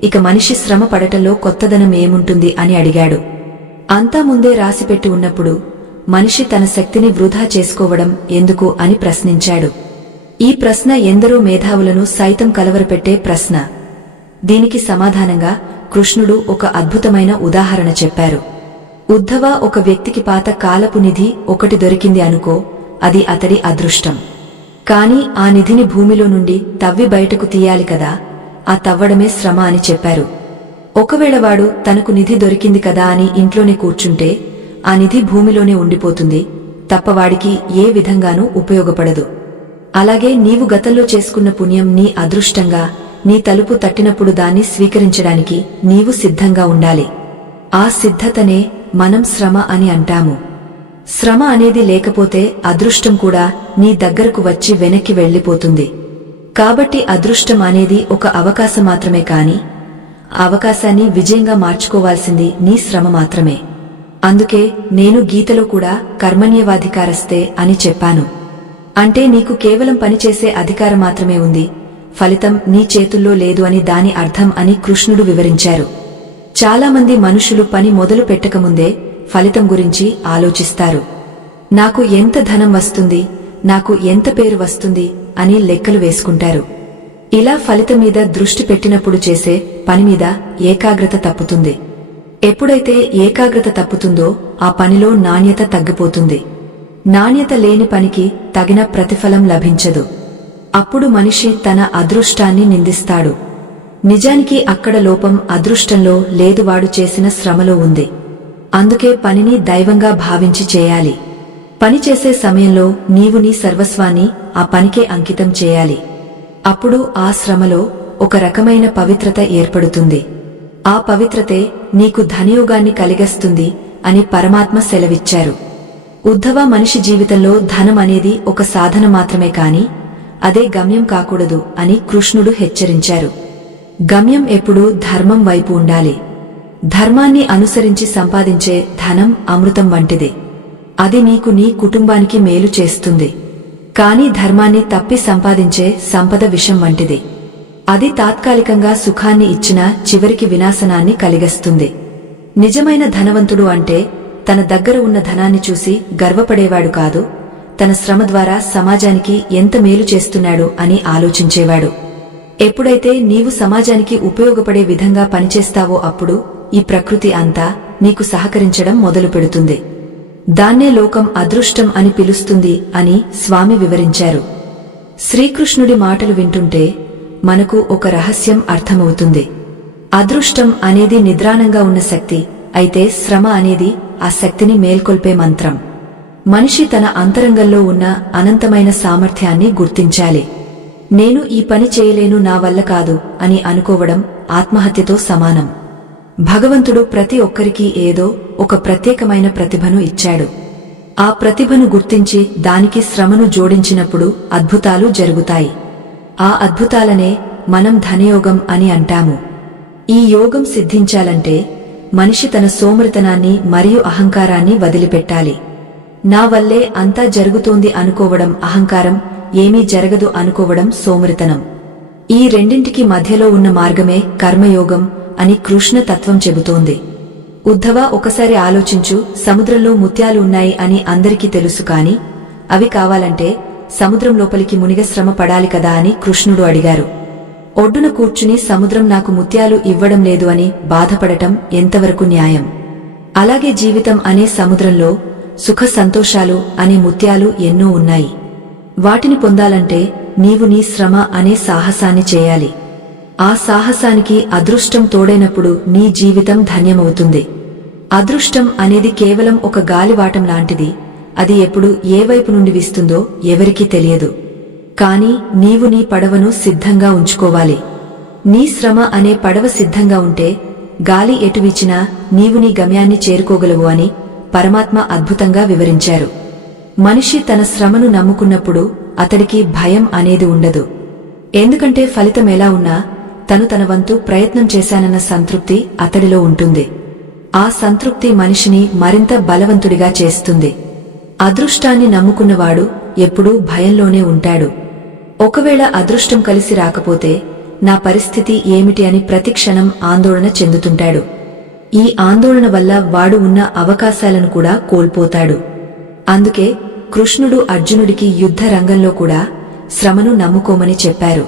ఇక మనిషి శ్రమ పడటంలో కొత్తదనం ఏముంటుంది అని అడిగాడు. అంతా ముందే రాసిపెట్టి ఉన్నప్పుడు మనిషి తన శక్తిని వృధా చేసుకోవడం ఎందుకు అని ప్రశ్నించాడు. ఈ ప్రశ్న ఎందరో మేధావులను సైతం కలవరపెట్టే ప్రశ్న. దీనికి సమాధానంగా కృష్ణుడు ఒక అద్భుతమైన ఉదాహరణ చెప్పారు. ఉద్ధవ, ఒక వ్యక్తికి పాత కాలపు నిధి ఒకటి దొరికింది అనుకో, అది అతడి అదృష్టం. కాని ఆ నిధిని భూమిలో నుండి తవ్వి బయటకు తీయాలి కదా, ఆ తవ్వడమే శ్రమ అని చెప్పారు. ఒకవేళ వాడు తనకు నిధి దొరికింది కదా అని ఇంట్లోనే కూర్చుంటే ఆ నిధి భూమిలోనే ఉండిపోతుంది తప్ప వాడికి ఏ విధంగానూ ఉపయోగపడదు. అలాగే నీవు గతంలో చేసుకున్న పుణ్యం నీ అదృష్టంగా నీ తలుపు తట్టినప్పుడు దాన్ని స్వీకరించడానికి నీవు సిద్ధంగా ఉండాలి. ఆ సిద్ధతనే మనం శ్రమ అని అంటాము. శ్రమ అనేది లేకపోతే అదృష్టం కూడా నీ దగ్గరకు వచ్చి వెనక్కి వెళ్లిపోతుంది. కాబట్టి అదృష్టం అనేది ఒక అవకాశం మాత్రమే కాని ఆ అవకాశాన్ని విజయంగా మార్చుకోవాల్సింది నీ శ్రమ మాత్రమే. అందుకే నేను గీతలో కూడా కర్మణ్యేవాధికారస్తే అని చెప్పాను. అంటే నీకు కేవలం పనిచేసే అధికారం మాత్రమే ఉంది, ఫలితం నీ చేతుల్లో లేదు అని దాని అర్థం అని కృష్ణుడు వివరించారు. చాలామంది మనుషులు పని మొదలు పెట్టకముందే ఫలితం గురించి ఆలోచిస్తారు. నాకు ఎంత ధనం వస్తుంది, నాకు ఎంత పేరు వస్తుంది అని లెక్కలు వేసుకుంటారు. ఇలా ఫలితం మీద దృష్టి పెట్టినప్పుడు చేసే పని మీద ఏకాగ్రత తప్పుతుంది. ఎప్పుడైతే ఏకాగ్రత తప్పుతుందో ఆ పనిలో నాణ్యత తగ్గిపోతుంది. నాణ్యత లేని పనికి తగిన ప్రతిఫలం లభించదు. అప్పుడు మనిషి తన అదృష్టాన్ని నిందిస్తాడు. నిజానికి అక్కడ లోపం అదృష్టంలో లేదు, వాడు చేసిన శ్రమలో ఉంది. అందుకే పనిని దైవంగా భావించి చేయాలి. పనిచేసే సమయంలో నీవు నీ సర్వస్వాన్ని ఆ పనికే అంకితం చేయాలి. అప్పుడు ఆ శ్రమలో ఒక రకమైన పవిత్రత ఏర్పడుతుంది. ఆ పవిత్రతే నీకు ధనయోగాన్ని కలిగిస్తుంది అని పరమాత్మ సెలవిచ్చారు. ఉద్ధవ, మనిషి జీవితంలో ధనం అనేది ఒక సాధన మాత్రమే కాని అదే గమ్యం కాకూడదు అని కృష్ణుడు హెచ్చరించారు. గమ్యం ఎప్పుడూ ధర్మం వైపు ఉండాలి. ధర్మాన్ని అనుసరించి సంపాదించే ధనం అమృతం వంటిది. అది నీకు నీ కుటుంబానికి మేలు చేస్తుంది. కాని ధర్మాన్ని తప్పి సంపాదించే సంపద విషం వంటిది. అది తాత్కాలికంగా సుఖాన్ని ఇచ్చినా చివరికి వినాశనాన్ని కలిగిస్తుంది. నిజమైన ధనవంతుడు అంటే తన దగ్గర ఉన్న ధనాన్ని చూసి గర్వపడేవాడు కాదు, తన శ్రమ ద్వారా సమాజానికి ఎంత మేలు చేస్తున్నాడు అని ఆలోచించేవాడు. ఎప్పుడైతే నీవు సమాజానికి ఉపయోగపడే విధంగా పనిచేస్తావో అప్పుడు ఈ ప్రకృతి అంతా నీకు సహకరించడం మొదలు పెడుతుంది. దాన్నే లోకం అదృష్టం అని పిలుస్తుంది అని స్వామి వివరించారు. శ్రీకృష్ణుడి మాటలు వింటుంటే మనకు ఒక రహస్యం అర్థమవుతుంది. అదృష్టం అనేది నిద్రాణంగా ఉన్న శక్తి, అయితే శ్రమ అనేది ఆ శక్తిని మేల్కొల్పే మంత్రం. మనిషి తన అంతరంగంలో ఉన్న అనంతమైన సామర్థ్యాన్ని గుర్తించాలి. నేను ఈ పని చేయలేను, నా వల్ల కాదు అని అనుకోవడం ఆత్మహత్యతో సమానం. భగవంతుడు ప్రతి ఒక్కరికీ ఏదో ఒక ప్రత్యేకమైన ప్రతిభను ఇచ్చాడు. ఆ ప్రతిభను గుర్తించి దానికి శ్రమను జోడించినప్పుడు అద్భుతాలు జరుగుతాయి. ఆ అద్భుతాలనే మనం ధనయోగం అని అంటాము. ఈ యోగం సిద్ధించాలంటే మనిషి తన సోమరితనాన్ని మరియు అహంకారాన్ని వదిలిపెట్టాలి. నా వల్లే అంతా జరుగుతోంది అనుకోవడం అహంకారం, ఏమీ జరగదు అనుకోవడం సోమరితనం. ఈ రెండింటికి మధ్యలో ఉన్న మార్గమే కర్మయోగం అని కృష్ణ తత్వం చెబుతోంది. ఉద్ధవ, ఒకసారి ఆలోచించు, సముద్రంలో ముత్యాలు ఉన్నాయి అని అందరికీ తెలుసు, కాని అవి కావాలంటే సముద్రం లోపలికి మునిగ శ్రమ పడాలి కదా అని కృష్ణుడు అడిగారు. ఒడ్డున కూర్చుని సముద్రం నాకు ముత్యాలు ఇవ్వడం లేదు అని బాధపడటం ఎంతవరకు న్యాయం? అలాగే జీవితం అనే సముద్రంలో సుఖ సంతోషాలు అనే ముత్యాలు ఎన్నో ఉన్నాయి. వాటిని పొందాలంటే నీవు నీ శ్రమ అనే సాహసాన్ని చేయాలి. ఆ సాహసానికి అదృష్టం తోడైనప్పుడు నీ జీవితం ధన్యమవుతుంది. అదృష్టం అనేది కేవలం ఒక గాలివాటం లాంటిది. అది ఎప్పుడు ఏ వైపు నుండి వీస్తుందో ఎవరికీ తెలియదు. కాని నీవు నీ పడవను సిద్ధంగా ఉంచుకోవాలి. నీ శ్రమ అనే పడవ సిద్ధంగా ఉంటే గాలి ఎటు వీచినా నీవు నీ గమ్యాన్ని చేరుకోగలవు అని పరమాత్మ అద్భుతంగా వివరించారు. మనిషి తన శ్రమను నమ్ముకున్నప్పుడు అతడికి భయం అనేది ఉండదు. ఎందుకంటే ఫలితం ఎలా ఉన్నా తను తన వంతు ప్రయత్నం చేశానన్న సంతృప్తి అతడిలో ఉంటుంది. ఆ సంతృప్తి మనిషిని మరింత బలవంతుడిగా చేస్తుంది. అదృష్టాన్ని నమ్ముకున్నవాడు ఎప్పుడూ భయంలోనే ఉంటాడు. ఒకవేళ అదృష్టం కలిసి రాకపోతే నా పరిస్థితి ఏమిటి అని ప్రతిక్షణం ఆందోళన చెందుతుంటాడు. ఈ ఆందోళన వల్ల వాడు ఉన్న అవకాశాలను కూడా కోల్పోతాడు. అందుకే కృష్ణుడు అర్జునుడికి యుద్ధ రంగంలో కూడా శ్రమను నమ్ముకోమని చెప్పారు.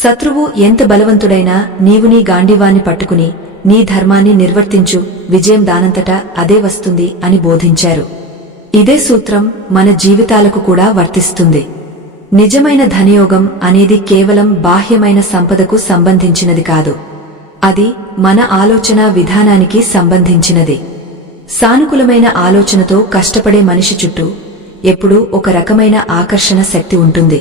శత్రువు ఎంత బలవంతుడైనా నీవు నీ గాంధీవాన్ని పట్టుకుని నీ ధర్మాన్ని నిర్వర్తించు, విజయం దానంతటా అదే వస్తుంది అని బోధించారు. ఇదే సూత్రం మన జీవితాలకు కూడా వర్తిస్తుంది. నిజమైన ధనయోగం అనేది కేవలం బాహ్యమైన సంపదకు సంబంధించినది కాదు. అది మన ఆలోచన విధానానికి సంబంధించినది. సానుకూలమైన ఆలోచనతో కష్టపడే మనిషి చుట్టూ ఎప్పుడూ ఒక రకమైన ఆకర్షణ శక్తి ఉంటుంది.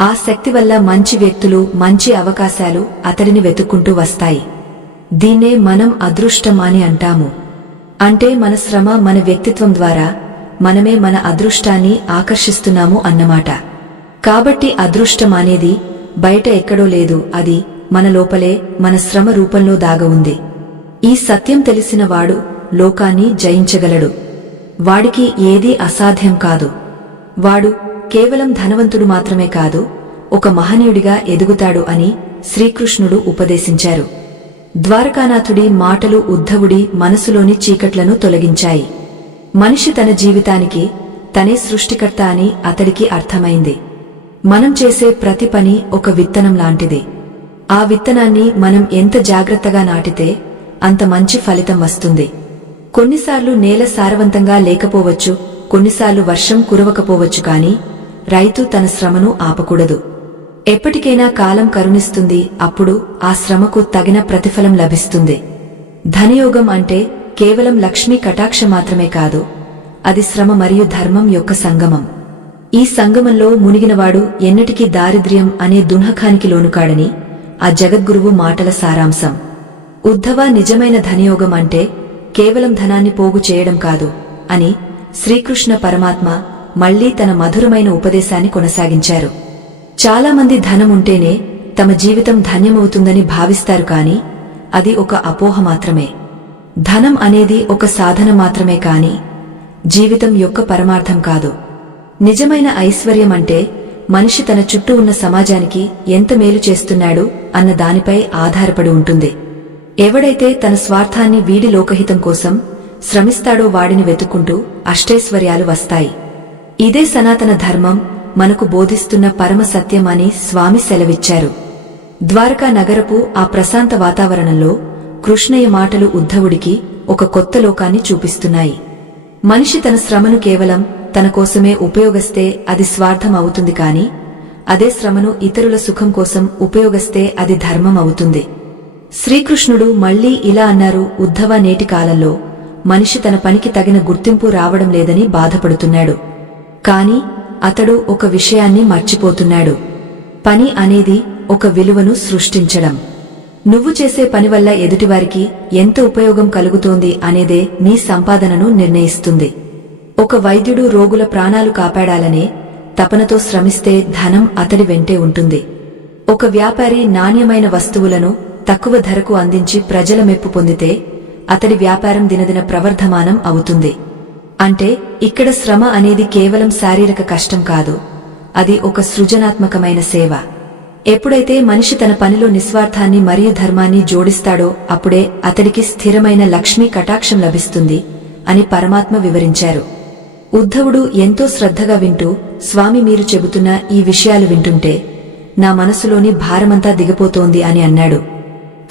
ఆ శక్తి వల్ల మంచి వ్యక్తులు, మంచి అవకాశాలు అతడిని వెతుక్కుంటూ వస్తాయి. దీన్నే మనం అదృష్టం అని అంటాము. అంటే మన శ్రమ, మన వ్యక్తిత్వం ద్వారా మనమే మన అదృష్టాన్ని ఆకర్షిస్తున్నాము అన్నమాట. కాబట్టి అదృష్టం అనేది బయట ఎక్కడో లేదు, అది మన లోపలే మన శ్రమ రూపంలో దాగ ఉంది. ఈ సత్యం తెలిసిన వాడు లోకాన్ని జయించగలడు. వాడికి ఏదీ అసాధ్యం కాదు. వాడు కేవలం ధనవంతుడు మాత్రమే కాదు, ఒక మహనీయుడిగా ఎదుగుతాడు అని శ్రీకృష్ణుడు ఉపదేశించారు. ద్వారకానాథుడి మాటలు ఉద్ధవుడి మనసులోని చీకట్లను తొలగించాయి. మనిషి తన జీవితానికి తనే సృష్టికర్త అని అతడికి అర్థమైంది. మనం చేసే ప్రతి పని ఒక విత్తనం లాంటిది. ఆ విత్తనాన్ని మనం ఎంత జాగ్రత్తగా నాటితే అంత మంచి ఫలితం వస్తుంది. కొన్నిసార్లు నేల సారవంతంగా లేకపోవచ్చు, కొన్నిసార్లు వర్షం కురవకపోవచ్చు, కాని రైతు తన శ్రమను ఆపకూడదు. ఎప్పటికైనా కాలం కరుణిస్తుంది, అప్పుడు ఆ శ్రమకు తగిన ప్రతిఫలం లభిస్తుంది. ధనయోగం అంటే కేవలం లక్ష్మీ కటాక్ష మాత్రమే కాదు, అది శ్రమ మరియు ధర్మం యొక్క సంగమం. ఈ సంగమంలో మునిగినవాడు ఎన్నటికీ దారిద్ర్యం అనే దున్హకానికి లోనుకాడని ఆ జగద్గురువు మాటల సారాంశం. ఉద్ధవ, నిజమైన ధనయోగం అంటే కేవలం ధనాన్ని పోగు చేయడం కాదు అని శ్రీకృష్ణ పరమాత్మ మళ్లీ తన మధురమైన ఉపదేశాన్ని కొనసాగించారు. చాలామంది ధనం ఉంటేనే తమ జీవితం ధన్యమవుతుందని భావిస్తారు, కాని అది ఒక అపోహ మాత్రమే. ధనం అనేది ఒక సాధన మాత్రమే కాని జీవితం యొక్క పరమార్థం కాదు. నిజమైన ఐశ్వర్యం అంటే మనిషి తన చుట్టూ ఉన్న సమాజానికి ఎంత మేలు చేస్తున్నాడు అన్న దానిపై ఆధారపడి ఉంటుంది. ఎవడైతే తన స్వార్థాన్ని వీడి లోకహితం కోసం శ్రమిస్తాడో వాడిని వెతుక్కుంటూ అష్టైశ్వర్యాలు వస్తాయి. ఇదే సనాతన ధర్మం మనకు బోధిస్తున్న పరమ సత్యం అని స్వామి సెలవిచ్చారు. ద్వారకా నగరపు ఆ ప్రశాంత వాతావరణంలో కృష్ణయ్య మాటలు ఉద్ధవుడికి ఒక కొత్త లోకాన్ని చూపిస్తున్నాయి. మనిషి తన శ్రమను కేవలం తన కోసమే ఉపయోగిస్తే అది స్వార్థం అవుతుంది, కాని అదే శ్రమను ఇతరుల సుఖం కోసం ఉపయోగిస్తే అది ధర్మం అవుతుంది. శ్రీకృష్ణుడు మళ్లీ ఇలా అన్నారు, ఉద్ధవ, నేటి కాలంలో మనిషి తన పనికి తగిన గుర్తింపు రావడం లేదని బాధపడుతున్నాడు. కాని అతడు ఒక విషయాన్ని మర్చిపోతున్నాడు. పని అనేది ఒక విలువను సృష్టించడం. నువ్వు చేసే పని వల్ల ఎదుటివారికి ఎంత ఉపయోగం కలుగుతోంది అనేదే నీ సంపాదనను నిర్ణయిస్తుంది. ఒక వైద్యుడు రోగుల ప్రాణాలు కాపాడాలనే తపనతో శ్రమిస్తే ధనం అతడి వెంటే ఉంటుంది. ఒక వ్యాపారి నాణ్యమైన వస్తువులను తక్కువ ధరకు అందించి ప్రజల మెప్పు పొందితే అతడి వ్యాపారం దినదిన ప్రవర్ధమానం అవుతుంది. అంటే ఇక్కడ శ్రమ అనేది కేవలం శారీరక కష్టం కాదు, అది ఒక సృజనాత్మకమైన సేవ. ఎప్పుడైతే మనిషి తన పనిలో నిస్వార్థాన్ని మరియు ధర్మాన్ని జోడిస్తాడో అప్పుడే అతడికి స్థిరమైన లక్ష్మీ కటాక్షం లభిస్తుంది అని పరమాత్మ వివరించారు. ఉద్ధవుడు ఎంతో శ్రద్ధగా వింటూ, స్వామి, మీరు చెబుతున్న ఈ విషయాలు వింటుంటే నా మనసులోని భారమంతా దిగిపోతోంది అని అన్నాడు.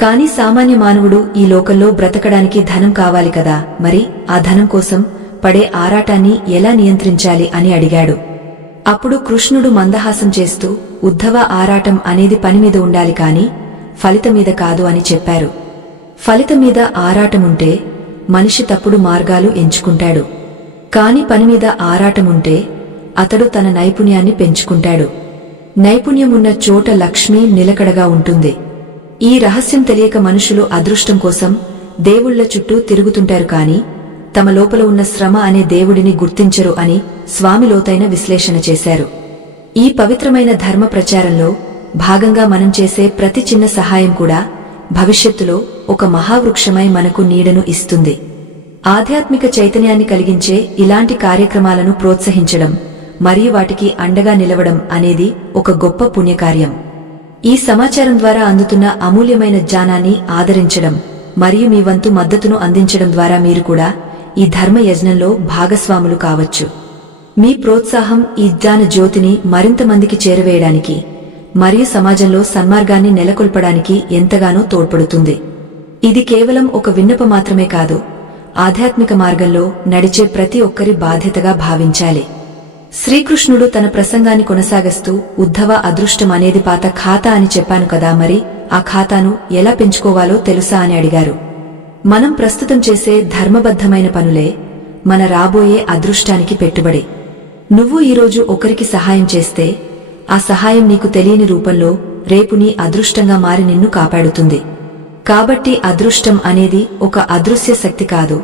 కాని సామాన్య మానవుడు ఈ లోకంలో బ్రతకడానికి ధనం కావాలి కదా, మరి ఆ ధనం కోసం పడే ఆరాటాన్ని ఎలా నియంత్రించాలి అని అడిగాడు. అప్పుడు కృష్ణుడు మందహాసం చేస్తూ, ఉద్ధవ, ఆరాటం అనేది పనిమీద ఉండాలి కాని ఫలితమీద కాదు అని చెప్పారు. ఫలితమీద ఆరాటముంటే మనిషి తప్పుడు మార్గాలు ఎంచుకుంటాడు. కాని పనిమీద ఆరాటముంటే అతడు తన నైపుణ్యాన్ని పెంచుకుంటాడు. నైపుణ్యమున్న చోట లక్ష్మి నిలకడగా ఉంటుంది. ఈ రహస్యం తెలియక మనుషులు అదృష్టం కోసం దేవుళ్ల చుట్టూ తిరుగుతుంటారు, కాని తమ లోపల ఉన్న శ్రమ అనే దేవుడిని గుర్తించరు అని స్వామి లోతైన విశ్లేషణ చేశారు. ఈ పవిత్రమైన ధర్మ ప్రచారంలో భాగంగా మనం చేసే ప్రతి చిన్న సహాయం కూడా భవిష్యత్తులో ఒక మహావృక్షమై మనకు నీడను ఇస్తుంది. ఆధ్యాత్మిక చైతన్యాన్ని కలిగించే ఇలాంటి కార్యక్రమాలను ప్రోత్సహించడం మరియు వాటికి అండగా నిలవడం అనేది ఒక గొప్ప పుణ్యకార్యం. ఈ సమాచారం ద్వారా అందుతున్న అమూల్యమైన జ్ఞానాన్ని ఆదరించడం మరియు మీ వంతు మద్దతును అందించడం ద్వారా మీరు కూడా ఈ ధర్మ యజ్ఞంలో భాగస్వాములు కావచ్చు. మీ ప్రోత్సాహం ఈ జ్ఞాన జ్యోతిని మరింత మందికి చేరవేయడానికి మరియు సమాజంలో సన్మార్గాన్ని నెలకొల్పడానికి ఎంతగానో తోడ్పడుతుంది. ఇది కేవలం ఒక విన్నపం మాత్రమే కాదు, ఆధ్యాత్మిక మార్గంలో నడిచే ప్రతి ఒక్కరి బాధ్యతగా భావించాలి. శ్రీకృష్ణుడు తన ప్రసంగాన్ని కొనసాగిస్తూ, ఉద్ధవ, అదృష్టం అనేది పాత ఖాతా అని చెప్పాను కదా, మరి ఆ ఖాతాను ఎలా పెంచుకోవాలో తెలుసా అని అడిగారు. మనం ప్రస్తుతం చేసే ధర్మబద్ధమైన పనులే మన రాబోయే అదృష్టానికి పెట్టుబడి. నువ్వు ఈరోజు ఒకరికి సహాయం చేస్తే ఆ సహాయం నీకు తెలియని రూపంలో రేపు నీ అదృష్టంగా మారి నిన్ను కాపాడుతుంది. కాబట్టి అదృష్టం అనేది ఒక అదృశ్య శక్తి కాదు,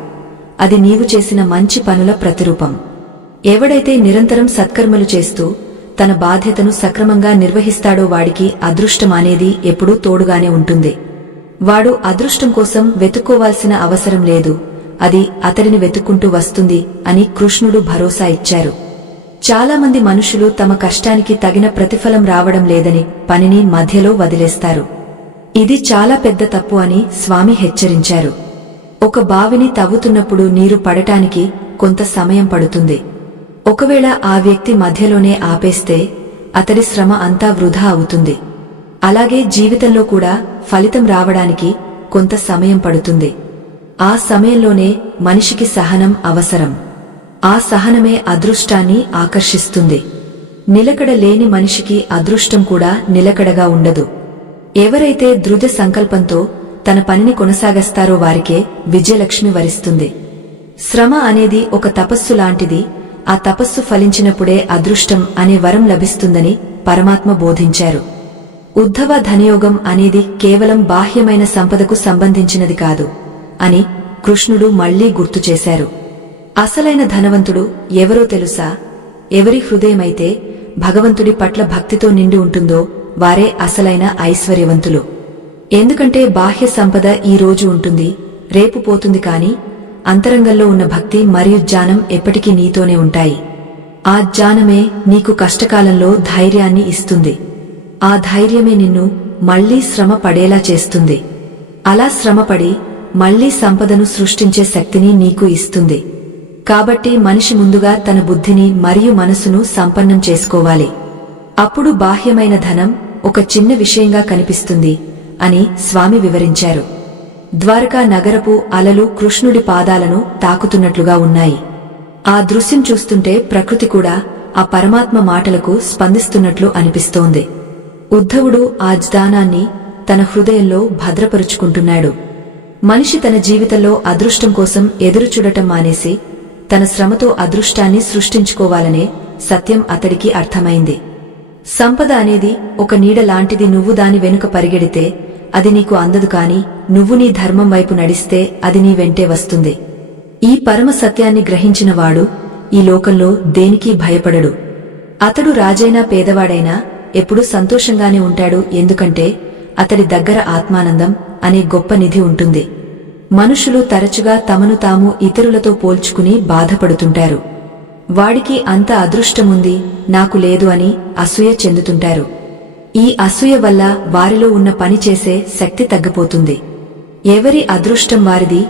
అది నీవు చేసిన మంచి పనుల ప్రతిరూపం. ఎవడైతే నిరంతరం సత్కర్మలు చేస్తూ తన బాధ్యతను సక్రమంగా నిర్వహిస్తాడో వాడికి అదృష్టం అనేది ఎప్పుడూ తోడుగానే ఉంటుంది. వాడు అదృష్టం కోసం వెతుక్కోవాల్సిన అవసరం లేదు, అది అతడిని వెతుక్కుంటూ వస్తుంది అని కృష్ణుడు భరోసా ఇచ్చారు. చాలామంది మనుషులు తమ కష్టానికి తగిన ప్రతిఫలం రావడం లేదని పనిని మధ్యలో వదిలేస్తారు. ఇది చాలా పెద్ద తప్పు అని స్వామి హెచ్చరించారు. ఒక బావిని తవ్వుతున్నప్పుడు నీరు పడటానికి కొంత సమయం పడుతుంది. ఒకవేళ ఆ వ్యక్తి మధ్యలోనే ఆపేస్తే అతడి శ్రమ అంతా వృధా అవుతుంది. అలాగే జీవితంలో కూడా ఫలితం రావడానికి కొంత సమయం పడుతుంది. ఆ సమయంలోనే మనిషికి సహనం అవసరం. ఆ సహనమే అదృష్టాన్ని ఆకర్షిస్తుంది. నిలకడ లేని మనిషికి అదృష్టం కూడా నిలకడగా ఉండదు. ఎవరైతే దృఢ సంకల్పంతో తన పనిని కొనసాగస్తారో వారికే విజయలక్ష్మి వరిస్తుంది. శ్రమ అనేది ఒక తపస్సు లాంటిది. ఆ తపస్సు ఫలించినప్పుడే అదృష్టం అనే వరం లభిస్తుందని పరమాత్మ బోధించారు. ఉద్ధవ ధనయోగం అనేది కేవలం బాహ్యమైన సంపదకు సంబంధించినది కాదు అని కృష్ణుడు మళ్లీ గుర్తుచేశారు. అసలైన ధనవంతుడు ఎవరో తెలుసా? ఎవరి హృదయమైతే భగవంతుడి పట్ల భక్తితో నిండి ఉంటుందో వారే అసలైన ఐశ్వర్యవంతులు. ఎందుకంటే బాహ్య సంపద ఈ రోజు ఉంటుంది, రేపు పోతుంది, కాని అంతరంగంలో ఉన్న భక్తి మరియు జ్ఞానం ఎప్పటికీ నీతోనే ఉంటాయి. ఆ జ్ఞానమే నీకు కష్టకాలంలో ధైర్యాన్ని ఇస్తుంది. ఆ ధైర్యమే నిన్ను మళ్లీ శ్రమ పడేలా చేస్తుంది. అలా శ్రమపడి మళ్లీ సంపదను సృష్టించే శక్తిని నీకు ఇస్తుంది. కాబట్టి మనిషి ముందుగా తన బుద్ధిని మరియు మనసును సంపన్నం చేసుకోవాలి. అప్పుడు బాహ్యమైన ధనం ఒక చిన్న విషయంగా కనిపిస్తుంది అని స్వామి వివరించారు. ద్వారకా నగరపు అలలు కృష్ణుడి పాదాలను తాకుతున్నట్లుగా ఉన్నాయి. ఆ దృశ్యం చూస్తుంటే ప్రకృతి కూడా ఆ పరమాత్మ మాటలకు స్పందిస్తున్నట్లు అనిపిస్తోంది. ఉద్ధవుడు ఆ జ్ఞానాన్ని తన హృదయంలో భద్రపరుచుకుంటున్నాడు. మనిషి తన జీవితంలో అదృష్టం కోసం ఎదురుచూడటం మానేసి తన శ్రమతో అదృష్టాన్ని సృష్టించుకోవాలనే సత్యం అతడికి అర్థమైంది. సంపద అనేది ఒక నీడ లాంటిది. నువ్వు దాని వెనుక పరిగెడితే అది నీకు అందదు, కాని నువ్వు నీ ధర్మం వైపు నడిస్తే అది నీ వెంటే వస్తుంది. ఈ పరమ సత్యాన్ని గ్రహించినవాడు ఈ లోకంలో దేనికీ భయపడడు. అతడు రాజైనా పేదవాడైనా ఎప్పుడూ సంతోషంగానే ఉంటాడు. ఎందుకంటే అతడి దగ్గర ఆత్మానందం అనే గొప్ప నిధి ఉంటుంది. మనుషులు తరచుగా తమను తాము ఇతరులతో పోల్చుకుని బాధపడుతుంటారు. వాడికి అంత అదృష్టముంది, నాకు లేదు అని అసూయ చెందుతుంటారు. ఈ అసూయ వల్ల వారిలో ఉన్న పని చేసే శక్తి తగ్గిపోతుంది. ఎవరి అదృష్టం వారిది,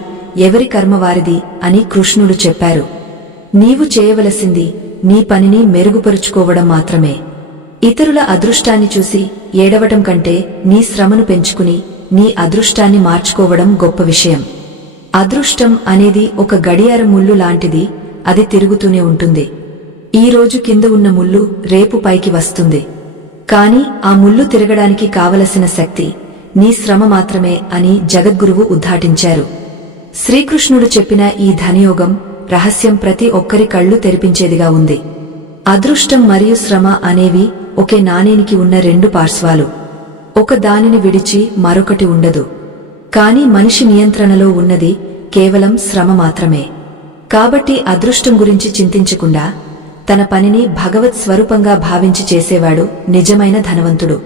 ఎవరి కర్మ వారిది అని కృష్ణుడు చెప్పారు. నీవు చేయవలసింది నీ పనిని మెరుగుపరుచుకోవడం మాత్రమే. ఇతరుల అదృష్టాన్ని చూసి ఏడవటం కంటే నీ శ్రమను పెంచుకుని నీ అదృష్టాన్ని మార్చుకోవడం గొప్ప విషయం. అదృష్టం అనేది ఒక గడియారం ముళ్ళు లాంటిది. అది తిరుగుతూనే ఉంటుంది. ఈ రోజు కింద ఉన్న ముళ్ళు రేపు పైకి వస్తుంది. కాని ఆ ముళ్ళు తిరగడానికి కావలసిన శక్తి నీ శ్రమ మాత్రమే అని జగద్గురువు ఉద్ఘాటించారు. శ్రీకృష్ణుడు చెప్పిన ఈ ధనయోగం రహస్యం ప్రతి ఒక్కరి కళ్ళు తెరిపించేదిగా ఉంది. అదృష్టం మరియు శ్రమ అనేవి ఒకే నాణేనికి ఉన్న రెండు పార్శ్వాలు. ఒక దానిని విడిచి మరొకటి ఉండదు. కాని మనిషి నియంత్రణలో ఉన్నది కేవలం శ్రమ మాత్రమే. కాబట్టి అదృష్టం గురించి చింతించకుండా తన పనిని భగవత్ స్వరూపంగా భావించి చేసేవాడు నిజమైన ధనవంతుడు.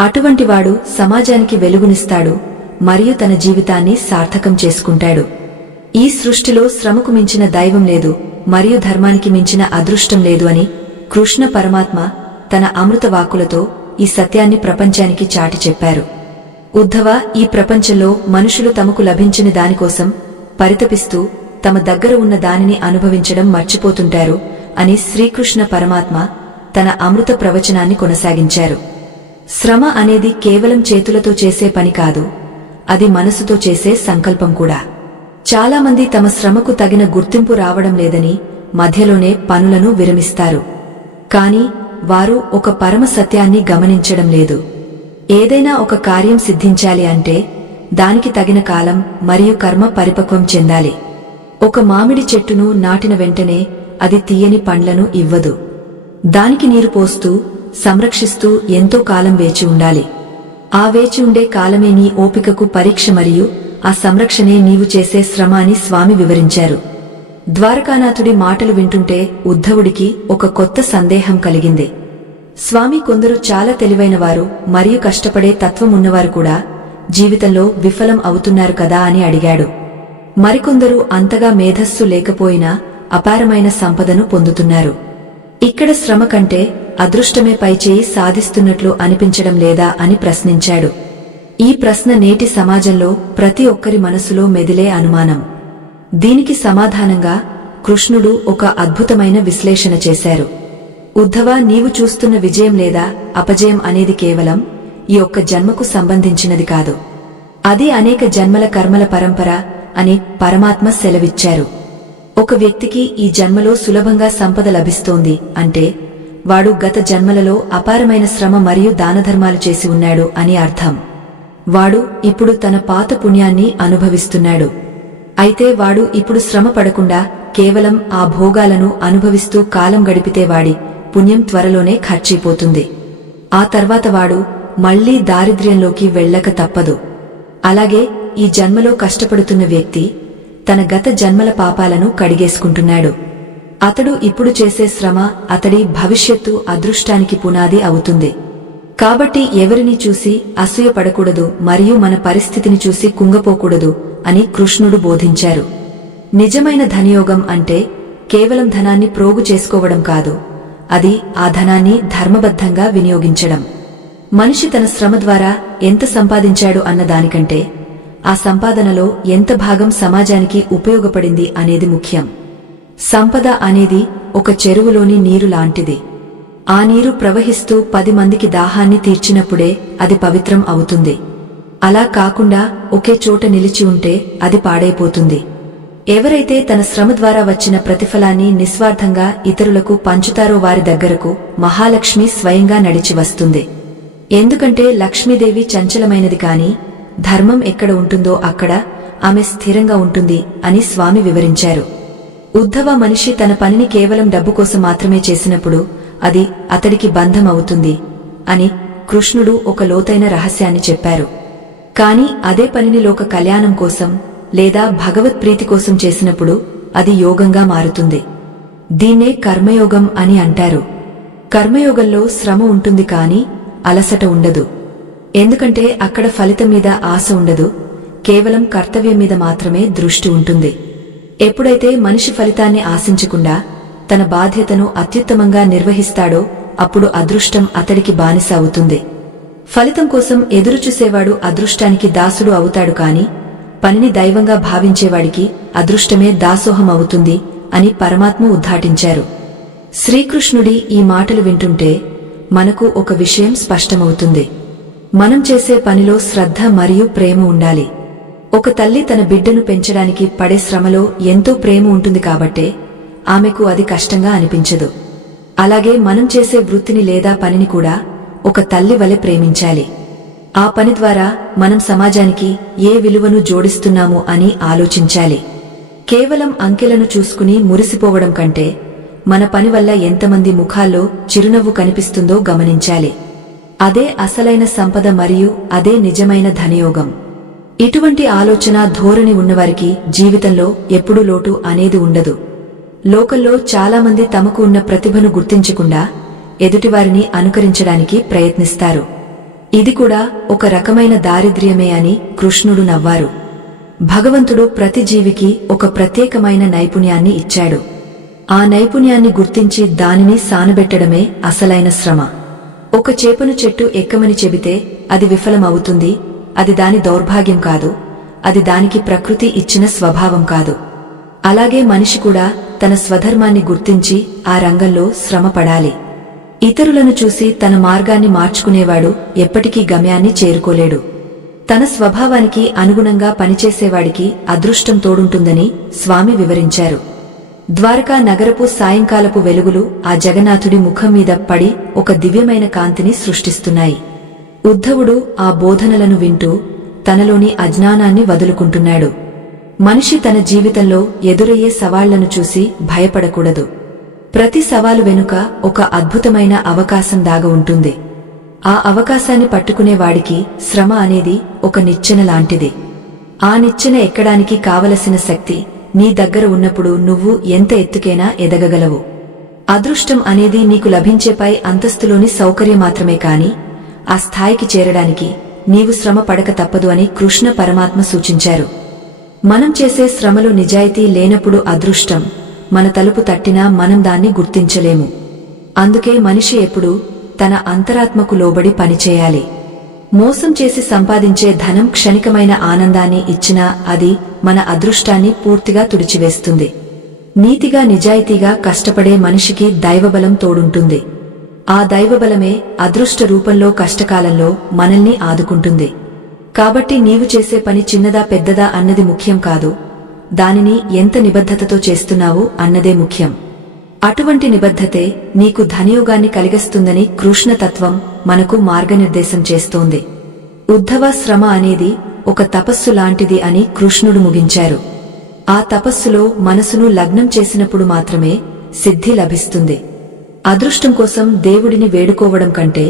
అటువంటివాడు సమాజానికి వెలుగునిస్తాడు మరియు తన జీవితాన్ని సార్థకం చేసుకుంటాడు. ఈ సృష్టిలో శ్రమకు మించిన దైవం లేదు మరియు ధర్మానికి మించిన అదృష్టం లేదు అని కృష్ణ పరమాత్మ తన అమృత వాక్కులతో ఈ సత్యాన్ని ప్రపంచానికి చాటి చెప్పారు. ఉద్ధవ, ఈ ప్రపంచంలో మనుషులు తమకు లభించిన దానికోసం పరితపిస్తూ తమ దగ్గర ఉన్న దానిని అనుభవించడం మర్చిపోతుంటారు అని శ్రీకృష్ణ పరమాత్మ తన అమృత ప్రవచనాన్ని కొనసాగించారు. శ్రమ అనేది కేవలం చేతులతో చేసే పని కాదు, అది మనసుతో చేసే సంకల్పం కూడా. చాలామంది తమ శ్రమకు తగిన గుర్తింపు రావడం లేదని మధ్యలోనే పనులను విరమిస్తారు. కాని వారు ఒక పరమ సత్యాన్ని గమనించడం లేదు. ఏదైనా ఒక కార్యం సిద్ధించాలి అంటే దానికి తగిన కాలం మరియు కర్మ పరిపక్వం చెందాలి. ఒక మామిడి చెట్టును నాటిన వెంటనే అది తీయని పండ్లను ఇవ్వదు. దానికి నీరు పోస్తూ సంరక్షిస్తూ ఎంతో కాలం వేచి ఉండాలి. ఆ వేచి ఉండే కాలమే నీ ఓపికకు పరీక్ష మరియు ఆ సంరక్షణే నీవు చేసే శ్రమ అని స్వామి వివరించారు. ద్వారకానాథుడి మాటలు వింటుంటే ఉద్ధవుడికి ఒక కొత్త సందేహం కలిగింది. స్వామి, కొందరు చాలా తెలివైనవారు మరియు కష్టపడే తత్వం ఉన్నవారు కూడా జీవితంలో విఫలం అవుతున్నారు కదా అని అడిగాడు. మరికొందరు అంతగా మేధస్సు లేకపోయినా అపారమైన సంపదను పొందుతున్నారు. ఇక్కడ శ్రమ కంటే అదృష్టమే పైచేయి సాధిస్తున్నట్లు అనిపించడం లేదా అని ప్రశ్నించాడు. ఈ ప్రశ్న నేటి సమాజంలో ప్రతి ఒక్కరి మనసులో మెదిలే అనుమానం. దీనికి సమాధానంగా కృష్ణుడు ఒక అద్భుతమైన విశ్లేషణ చేశారు. ఉద్ధవ, నీవు చూస్తున్న విజయం లేదా అపజయం అనేది కేవలం ఈ ఒక్క జన్మకు సంబంధించినది కాదు. అది అనేక జన్మల కర్మల పరంపర అని పరమాత్మ సెలవిచ్చారు. ఒక వ్యక్తికి ఈ జన్మలో సులభంగా సంపద లభిస్తోంది అంటే వాడు గత జన్మలలో అపారమైన శ్రమ మరియు దానధర్మాలు చేసి ఉన్నాడు అని అర్థం. వాడు ఇప్పుడు తన పాత పుణ్యాన్ని అనుభవిస్తున్నాడు. అయితే వాడు ఇప్పుడు శ్రమ పడకుండా కేవలం ఆ భోగాలను అనుభవిస్తూ కాలం గడిపితే వాడి పుణ్యం త్వరలోనే ఖర్చయిపోతుంది. ఆ తర్వాత వాడు మళ్లీ దారిద్ర్యంలోకి వెళ్ళక తప్పదు. అలాగే ఈ జన్మలో కష్టపడుతున్న వ్యక్తి తన గత జన్మల పాపాలను కడిగేసుకుంటున్నాడు. అతడు ఇప్పుడు చేసే శ్రమ అతడి భవిష్యత్తు అదృష్టానికి పునాది అవుతుంది. కాబట్టి ఎవరిని చూసి అసూయపడకూడదు మరియు మన పరిస్థితిని చూసి కుంగపోకూడదు అని కృష్ణుడు బోధించారు. నిజమైన ధనయోగం అంటే కేవలం ధనాన్ని ప్రోగు చేసుకోవడం కాదు, అది ఆ ధనాన్ని ధర్మబద్ధంగా వినియోగించడం. మనిషి తన శ్రమ ద్వారా ఎంత సంపాదించాడు అన్న దానికంటే ఆ సంపాదనలో ఎంత భాగం సమాజానికి ఉపయోగపడింది అనేది ముఖ్యం. సంపద అనేది ఒక చెరువులోని నీరు లాంటిది. ఆ నీరు ప్రవహిస్తూ 10 మందికి దాహాన్ని తీర్చినప్పుడే అది పవిత్రం అవుతుంది. అలా కాకుండా ఒకే చోట నిలిచి ఉంటే అది పాడైపోతుంది. ఎవరైతే తన శ్రమ ద్వారా వచ్చిన ప్రతిఫలాన్ని నిస్వార్థంగా ఇతరులకు పంచుతారో వారి దగ్గరకు మహాలక్ష్మి స్వయంగా నడిచి వస్తుంది. ఎందుకంటే లక్ష్మీదేవి చంచలమైనది కాని ధర్మం ఎక్కడ ఉంటుందో అక్కడ ఆమె స్థిరంగా ఉంటుంది అని స్వామి వివరించారు. ఉద్ధవ మనిషి తన పనిని కేవలం డబ్బు కోసం మాత్రమే చేసినప్పుడు అది అతడికి బంధం అవుతుంది అని కృష్ణుడు ఒక లోతైన రహస్యాన్ని చెప్పారు. కాని అదే పనిని లోక కళ్యాణం కోసం లేదా భగవత్ ప్రీతి కోసం చేసినప్పుడు అది యోగంగా మారుతుంది. దీన్నే కర్మయోగం అని అంటారు. కర్మయోగంలో శ్రమ ఉంటుంది కాని అలసట ఉండదు. ఎందుకంటే అక్కడ ఫలితం మీద ఆశ ఉండదు, కేవలం కర్తవ్యం మీద మాత్రమే దృష్టి ఉంటుంది. ఎప్పుడైతే మనిషి ఫలితాన్ని ఆశించకుండా తన బాధ్యతను అత్యుత్తమంగా నిర్వహిస్తాడో అప్పుడు అదృష్టం అతడికి బానిస అవుతుంది. ఫలితం కోసం ఎదురుచూసేవాడు అదృష్టానికి దాసుడు అవుతాడు కాని పనిని దైవంగా భావించేవాడికి అదృష్టమే దాసోహం అవుతుంది అని పరమాత్మ ఉద్ఘాటించారు. శ్రీకృష్ణుడి ఈ మాటలు వింటుంటే మనకు ఒక విషయం స్పష్టమవుతుంది. మనం చేసే పనిలో శ్రద్ధ మరియు ప్రేమ ఉండాలి. ఒక తల్లి తన బిడ్డను పెంచడానికి పడే శ్రమలో ఎంతో ప్రేమ ఉంటుంది కాబట్టే ఆమెకు అది కష్టంగా అనిపించదు. అలాగే మనం చేసే వృత్తిని లేదా పనిని కూడా ఒక తల్లి వలె ప్రేమించాలి. ఆ పని ద్వారా మనం సమాజానికి ఏ విలువను జోడిస్తున్నాము అని ఆలోచించాలి. కేవలం అంకెలను చూసుకుని మురిసిపోవడం కంటే మన పని వల్ల ఎంతమంది ముఖాల్లో చిరునవ్వు కనిపిస్తుందో గమనించాలి. అదే అసలైన సంపద మరియు అదే నిజమైన ధనయోగం. ఇటువంటి ఆలోచన ధోరణి ఉన్నవారికి జీవితంలో ఎప్పుడూ లోటు అనేది ఉండదు. లోకంలో చాలామంది తమకు ఉన్న ప్రతిభను గుర్తించకుండా ఎదుటివారిని అనుకరించడానికి ప్రయత్నిస్తారు. ఇది కూడా ఒక రకమైన దారిద్ర్యమే అని కృష్ణుడు నవ్వారు. భగవంతుడు ప్రతి జీవికి ఒక ప్రత్యేకమైన నైపుణ్యాన్ని ఇచ్చాడు. ఆ నైపుణ్యాన్ని గుర్తించి దానిని సానబెట్టడమే అసలైన శ్రమ. ఒక చేపను చెట్టు ఎక్కమని చెబితే అది విఫలమవుతుంది. అది దాని దౌర్భాగ్యం కాదు, అది దానికి ప్రకృతి ఇచ్చిన స్వభావం కాదు. అలాగే మనిషి కూడా తన స్వధర్మాన్ని గుర్తించి ఆ రంగంలో శ్రమ పడాలి. ఇతరులను చూసి తన మార్గాన్ని మార్చుకునేవాడు ఎప్పటికీ గమ్యాన్ని చేరుకోలేడు. తన స్వభావానికి అనుగుణంగా పనిచేసేవాడికి అదృష్టం తోడుంటుందని స్వామి వివరించారు. ద్వారకా నగరపు సాయంకాలపు వెలుగులు ఆ జగన్నాథుడి ముఖం మీద పడి ఒక దివ్యమైన కాంతిని సృష్టిస్తున్నాయి. ఉద్ధవుడు ఆ బోధనలను వింటూ తనలోని అజ్ఞానాన్ని వదులుకుంటున్నాడు. మనిషి తన జీవితంలో ఎదురయ్యే సవాళ్లను చూసి భయపడకూడదు. ప్రతి సవాలు వెనుక ఒక అద్భుతమైన అవకాశం దాగ ఉంటుంది. ఆ అవకాశాన్ని పట్టుకునేవాడికి శ్రమ అనేది ఒక నిచ్చెన లాంటిది. ఆ నిచ్చెన ఎక్కడానికి కావలసిన శక్తి నీ దగ్గర ఉన్నప్పుడు నువ్వు ఎంత ఎత్తుకైనా ఎదగగలవు. అదృష్టం అనేది నీకు లభించేపై అంతస్తులోని సౌకర్యం మాత్రమే కాని ఆ స్థాయికి చేరడానికి నీవు శ్రమ పడక తప్పదు అని కృష్ణ పరమాత్మ సూచించారు. మనం చేసే శ్రమలో నిజాయితీ లేనప్పుడు అదృష్టం మన తలుపు తట్టినా మనం దాన్ని గుర్తించలేము. అందుకే మనిషి ఎప్పుడూ తన అంతరాత్మకు లోబడి పనిచేయాలి. మోసం చేసి సంపాదించే ధనం క్షణికమైన ఆనందాన్ని ఇచ్చినా అది మన అదృష్టాన్ని పూర్తిగా తుడిచివేస్తుంది. నీతిగా నిజాయితీగా కష్టపడే మనిషికి దైవబలం తోడుంటుంది. ఆ దైవబలమే అదృష్ట రూపంలో కష్టకాలంలో మనల్ని ఆదుకుంటుంది. కాబట్టి నీవు చేసే పని చిన్నదా పెద్దదా అన్నది ముఖ్యం కాదు, దానిని ఎంత నిబద్ధతతో చేస్తున్నావు అన్నదే ముఖ్యం. అటువంటి నిబద్ధతే నీకు ధనయోగాన్ని కలిగిస్తుందని కృష్ణతత్వం మనకు మార్గనిర్దేశం చేస్తోంది. ఉద్ధవ శ్రమ అనేది ఒక తపస్సు లాంటిది అని కృష్ణుడు ముగించారు. ఆ తపస్సులో మనసును లగ్నం చేసినప్పుడు మాత్రమే సిద్ధి లభిస్తుంది. అదృష్టం కోసం దేవుడిని వేడుకోవడం కంటే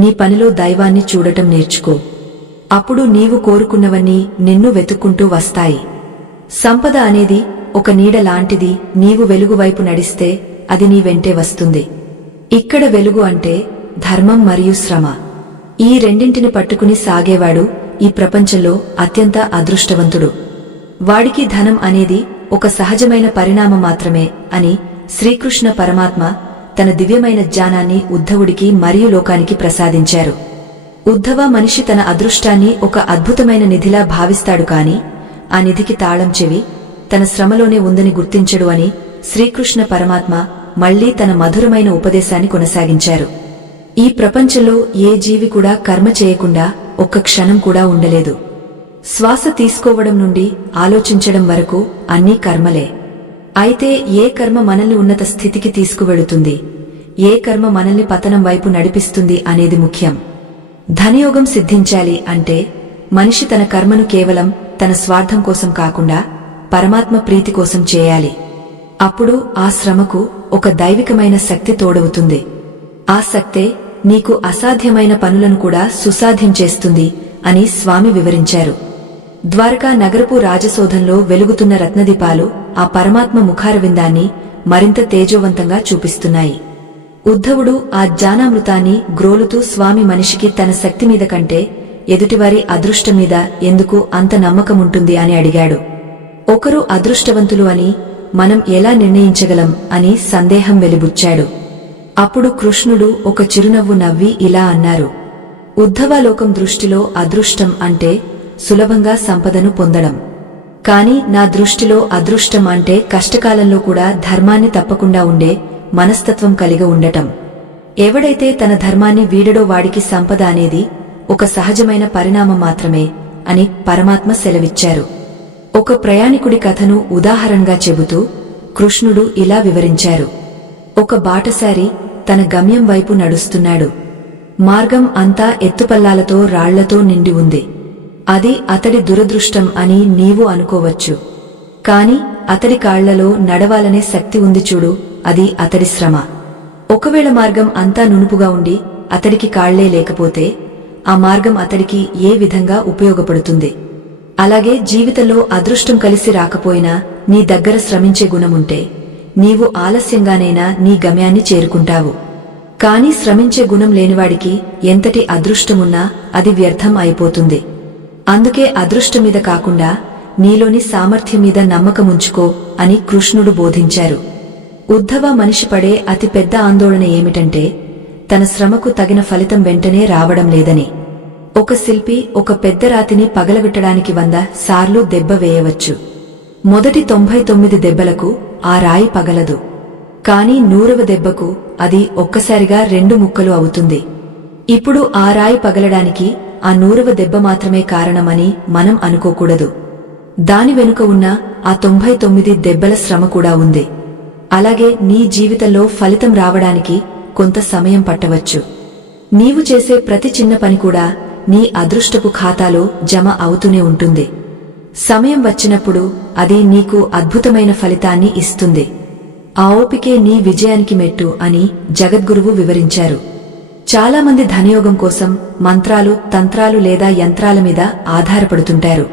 నీ పనిలో దైవాన్ని చూడటం నేర్చుకో. అప్పుడు నీవు కోరుకున్నవన్నీ నిన్ను వెతుక్కుంటూ వస్తాయి. సంపద అనేది ఒక నీడ లాంటిది. నీవు వెలుగువైపు నడిస్తే అది నీ వెంటే వస్తుంది. ఇక్కడ వెలుగు అంటే ధర్మం మరియు శ్రమ. ఈ రెండింటిని పట్టుకుని సాగేవాడు ఈ ప్రపంచంలో అత్యంత అదృష్టవంతుడు. వాడికి ధనం అనేది ఒక సహజమైన పరిణామం మాత్రమే అని శ్రీకృష్ణ పరమాత్మ తన దివ్యమైన జ్ఞానాన్ని ఉద్ధవుడికి మరియు లోకానికి ప్రసాదించారు. ఉద్ధవ మనిషి తన అదృష్టాన్ని ఒక అద్భుతమైన నిధిలా భావిస్తాడు, కాని ఆ నిధికి తాళం చెవి తన శ్రమలోనే ఉందని గుర్తించడు అని శ్రీకృష్ణ పరమాత్మ మళ్లీ తన మధురమైన ఉపదేశాన్ని కొనసాగించారు. ఈ ప్రపంచంలో ఏ జీవి కూడా కర్మ చేయకుండా ఒక్క క్షణం కూడా ఉండలేదు. శ్వాస తీసుకోవడం నుండి ఆలోచించడం వరకు అన్నీ కర్మలే. అయితే ఏ కర్మ మనల్ని ఉన్నత స్థితికి తీసుకువెళుతుంది, ఏ కర్మ మనల్ని పతనం వైపు నడిపిస్తుంది అనేది ముఖ్యం. ధనయోగం సిద్ధించాలి అంటే మనిషి తన కర్మను కేవలం తన స్వార్థం కోసం కాకుండా పరమాత్మ ప్రీతి కోసం చేయాలి. అప్పుడు ఆ శ్రమకు ఒక దైవికమైన శక్తి తోడవుతుంది. ఆ శక్తే నీకు అసాధ్యమైన పనులను కూడా సుసాధ్యం చేస్తుంది అని స్వామి వివరించారు. ద్వారకా నగరపు రాజసోధంలో వెలుగుతున్న రత్నదీపాలు ఆ పరమాత్మ ముఖారవిందాన్ని మరింత తేజోవంతంగా చూపిస్తున్నాయి. ఉద్ధవుడు ఆ జ్ఞానామృతాన్ని గ్రోలుతూ స్వామి మనిషికి తన శక్తి మీద కంటే ఎదుటివారి అదృష్టం మీద ఎందుకు అంత నమ్మకముంటుంది అని అడిగాడు. ఒకరు అదృష్టవంతులు అని మనం ఎలా నిర్ణయించగలం అని సందేహం వెలిబుచ్చాడు. అప్పుడు కృష్ణుడు ఒక చిరునవ్వు నవ్వి ఇలా అన్నారు, ఉద్ధవలోకం దృష్టిలో అదృష్టం అంటే సులభంగా సంపదను పొందడం. కాని నా దృష్టిలో అదృష్టం అంటే కష్టకాలంలో కూడా ధర్మాన్ని తప్పకుండా ఉండే మనస్తత్వం కలిగి ఉండటం. ఎవడైతే తన ధర్మాన్ని వీడడో వాడికి సంపద అనేది ఒక సహజమైన పరిణామం మాత్రమే అని పరమాత్మ సెలవిచ్చారు. ఒక ప్రయాణికుడి కథను ఉదాహరణగా చెబుతూ కృష్ణుడు ఇలా వివరించారు. ఒక బాటసారి తన గమ్యం వైపు నడుస్తున్నాడు. మార్గం అంతా ఎత్తుపల్లాలతో రాళ్లతో నిండి ఉంది. అది అతడి దురదృష్టం అని నీవు అనుకోవచ్చు. కాని అతడి కాళ్లలో నడవాలనే శక్తి ఉంది చూడు, అది అతడి శ్రమ. ఒకవేళ మార్గం అంతా నునుపుగా ఉండి అతడికి కాళ్లే లేకపోతే ఆ మార్గం అతడికి ఏ విధంగా ఉపయోగపడుతుంది? అలాగే జీవితంలో అదృష్టం కలిసి రాకపోయినా నీ దగ్గర శ్రమించే గుణముంటే నీవు ఆలస్యంగానైనా నీ గమ్యాన్ని చేరుకుంటావు. కాని శ్రమించే గుణం లేనివాడికి ఎంతటి అదృష్టమున్నా అది వ్యర్థం అయిపోతుంది. అందుకే అదృష్టం మీద కాకుండా నీలోని సామర్థ్యం మీద నమ్మకముంచుకో అని కృష్ణుడు బోధించారు. ఉద్ధవ మనిషి పడే అతి పెద్ద ఆందోళన ఏమిటంటే తన శ్రమకు తగిన ఫలితం వెంటనే రావడం లేదని. ఒక శిల్పి ఒక పెద్ద రాతిని పగలగొట్టడానికి 100 సార్లు దెబ్బ వేయవచ్చు. మొదటి 99 దెబ్బలకు ఆ రాయి పగలదు. కాని 100వ దెబ్బకు అది ఒక్కసారిగా 2 ముక్కలు అవుతుంది. ఇప్పుడు ఆ రాయి పగలడానికి ఆ 100వ దెబ్బ మాత్రమే కారణమని మనం అనుకోకూడదు. దాని వెనుక ఉన్న ఆ 99 దెబ్బల శ్రమ కూడా ఉంది. అలాగే నీ జీవితంలో ఫలితం రావడానికి కొంత సమయం పట్టవచ్చు. నీవు చేసే ప్రతి చిన్న పని కూడా నీ అదృష్టపు ఖాతాలో జమ అవుతూనే ఉంటుంది. సమయం వచ్చినప్పుడు అది నీకు అద్భుతమైన ఫలితాన్ని ఇస్తుంది. ఆ ఓపికే నీ విజయానికి మెట్టు అని జగద్గురువు వివరించారు. చాలామంది ధనయోగం కోసం మంత్రాలు, తంత్రాలు లేదా యంత్రాల మీద ఆధారపడుతుంటారు.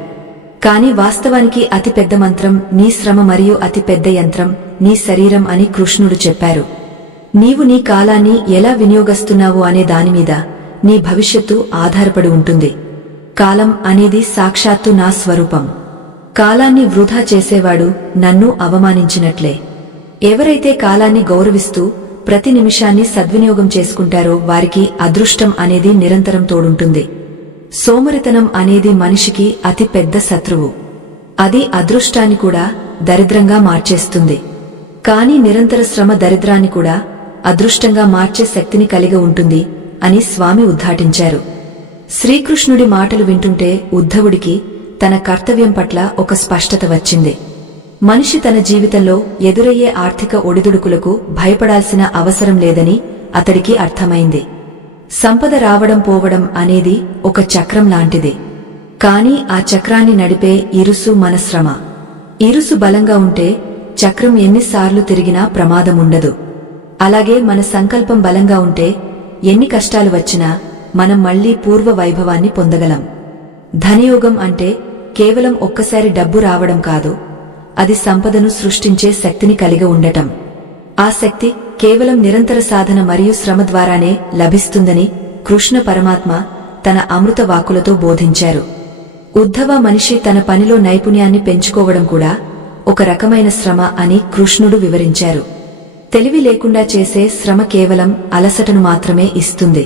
కాని వాస్తవానికి అతి పెద్ద మంత్రం నీ శ్రమ మరియు అతి పెద్ద యంత్రం నీ శరీరం అని కృష్ణుడు చెప్పారు. నీవు నీ కాలాన్ని ఎలా వినియోగిస్తున్నావు అనే దానిమీద నీ భవిష్యత్తు ఆధారపడి ఉంటుంది. కాలం అనేది సాక్షాత్తు నా స్వరూపం. కాలాన్ని వృధా చేసేవాడు నన్ను అవమానించినట్లే. ఎవరైతే కాలాన్ని గౌరవిస్తూ ప్రతి నిమిషాన్ని సద్వినియోగం చేసుకుంటారో వారికి అదృష్టం అనేది నిరంతరం తోడుంటుంది. సోమరితనం అనేది మనిషికి అతి పెద్ద శత్రువు. అది అదృష్టాన్ని కూడా దరిద్రంగా మార్చేస్తుంది. కాని నిరంతర శ్రమ దరిద్రాన్ని కూడా అదృష్టంగా మార్చే శక్తిని కలిగి ఉంటుంది అని స్వామి ఉద్ఘాటించారు. శ్రీకృష్ణుడి మాటలు వింటుంటే ఉద్ధవుడికి తన కర్తవ్యం పట్ల ఒక స్పష్టత వచ్చింది. మనిషి తన జీవితంలో ఎదురయ్యే ఆర్థిక ఒడిదుడుకులకు భయపడాల్సిన అవసరం లేదని అతడికి అర్థమైంది. సంపద రావడం పోవడం అనేది ఒక చక్రం లాంటిది. కాని ఆ చక్రాన్ని నడిపే ఇరుసు మన శ్రమ. ఇరుసు బలంగా ఉంటే చక్రం ఎన్నిసార్లు తిరిగినా ప్రమాదముండదు. అలాగే మన సంకల్పం బలంగా ఉంటే ఎన్ని కష్టాలు వచ్చినా మనం మళ్లీ పూర్వ వైభవాన్ని పొందగలం. ధనయోగం అంటే కేవలం ఒక్కసారి డబ్బు రావడం కాదు, అది సంపదను సృష్టించే శక్తిని కలిగి ఉండటం. ఆ శక్తి కేవలం నిరంతర సాధన మరియు శ్రమ ద్వారానే లభిస్తుందని కృష్ణ పరమాత్మ తన అమృత వాక్కులతో బోధించారు. ఉద్ధవ మనిషి తన పనిలో నైపుణ్యాన్ని పెంచుకోవడం కూడా ఒక రకమైన శ్రమ అని కృష్ణుడు వివరించారు. తెలివి లేకుండా చేసే శ్రమ కేవలం అలసటను మాత్రమే ఇస్తుంది.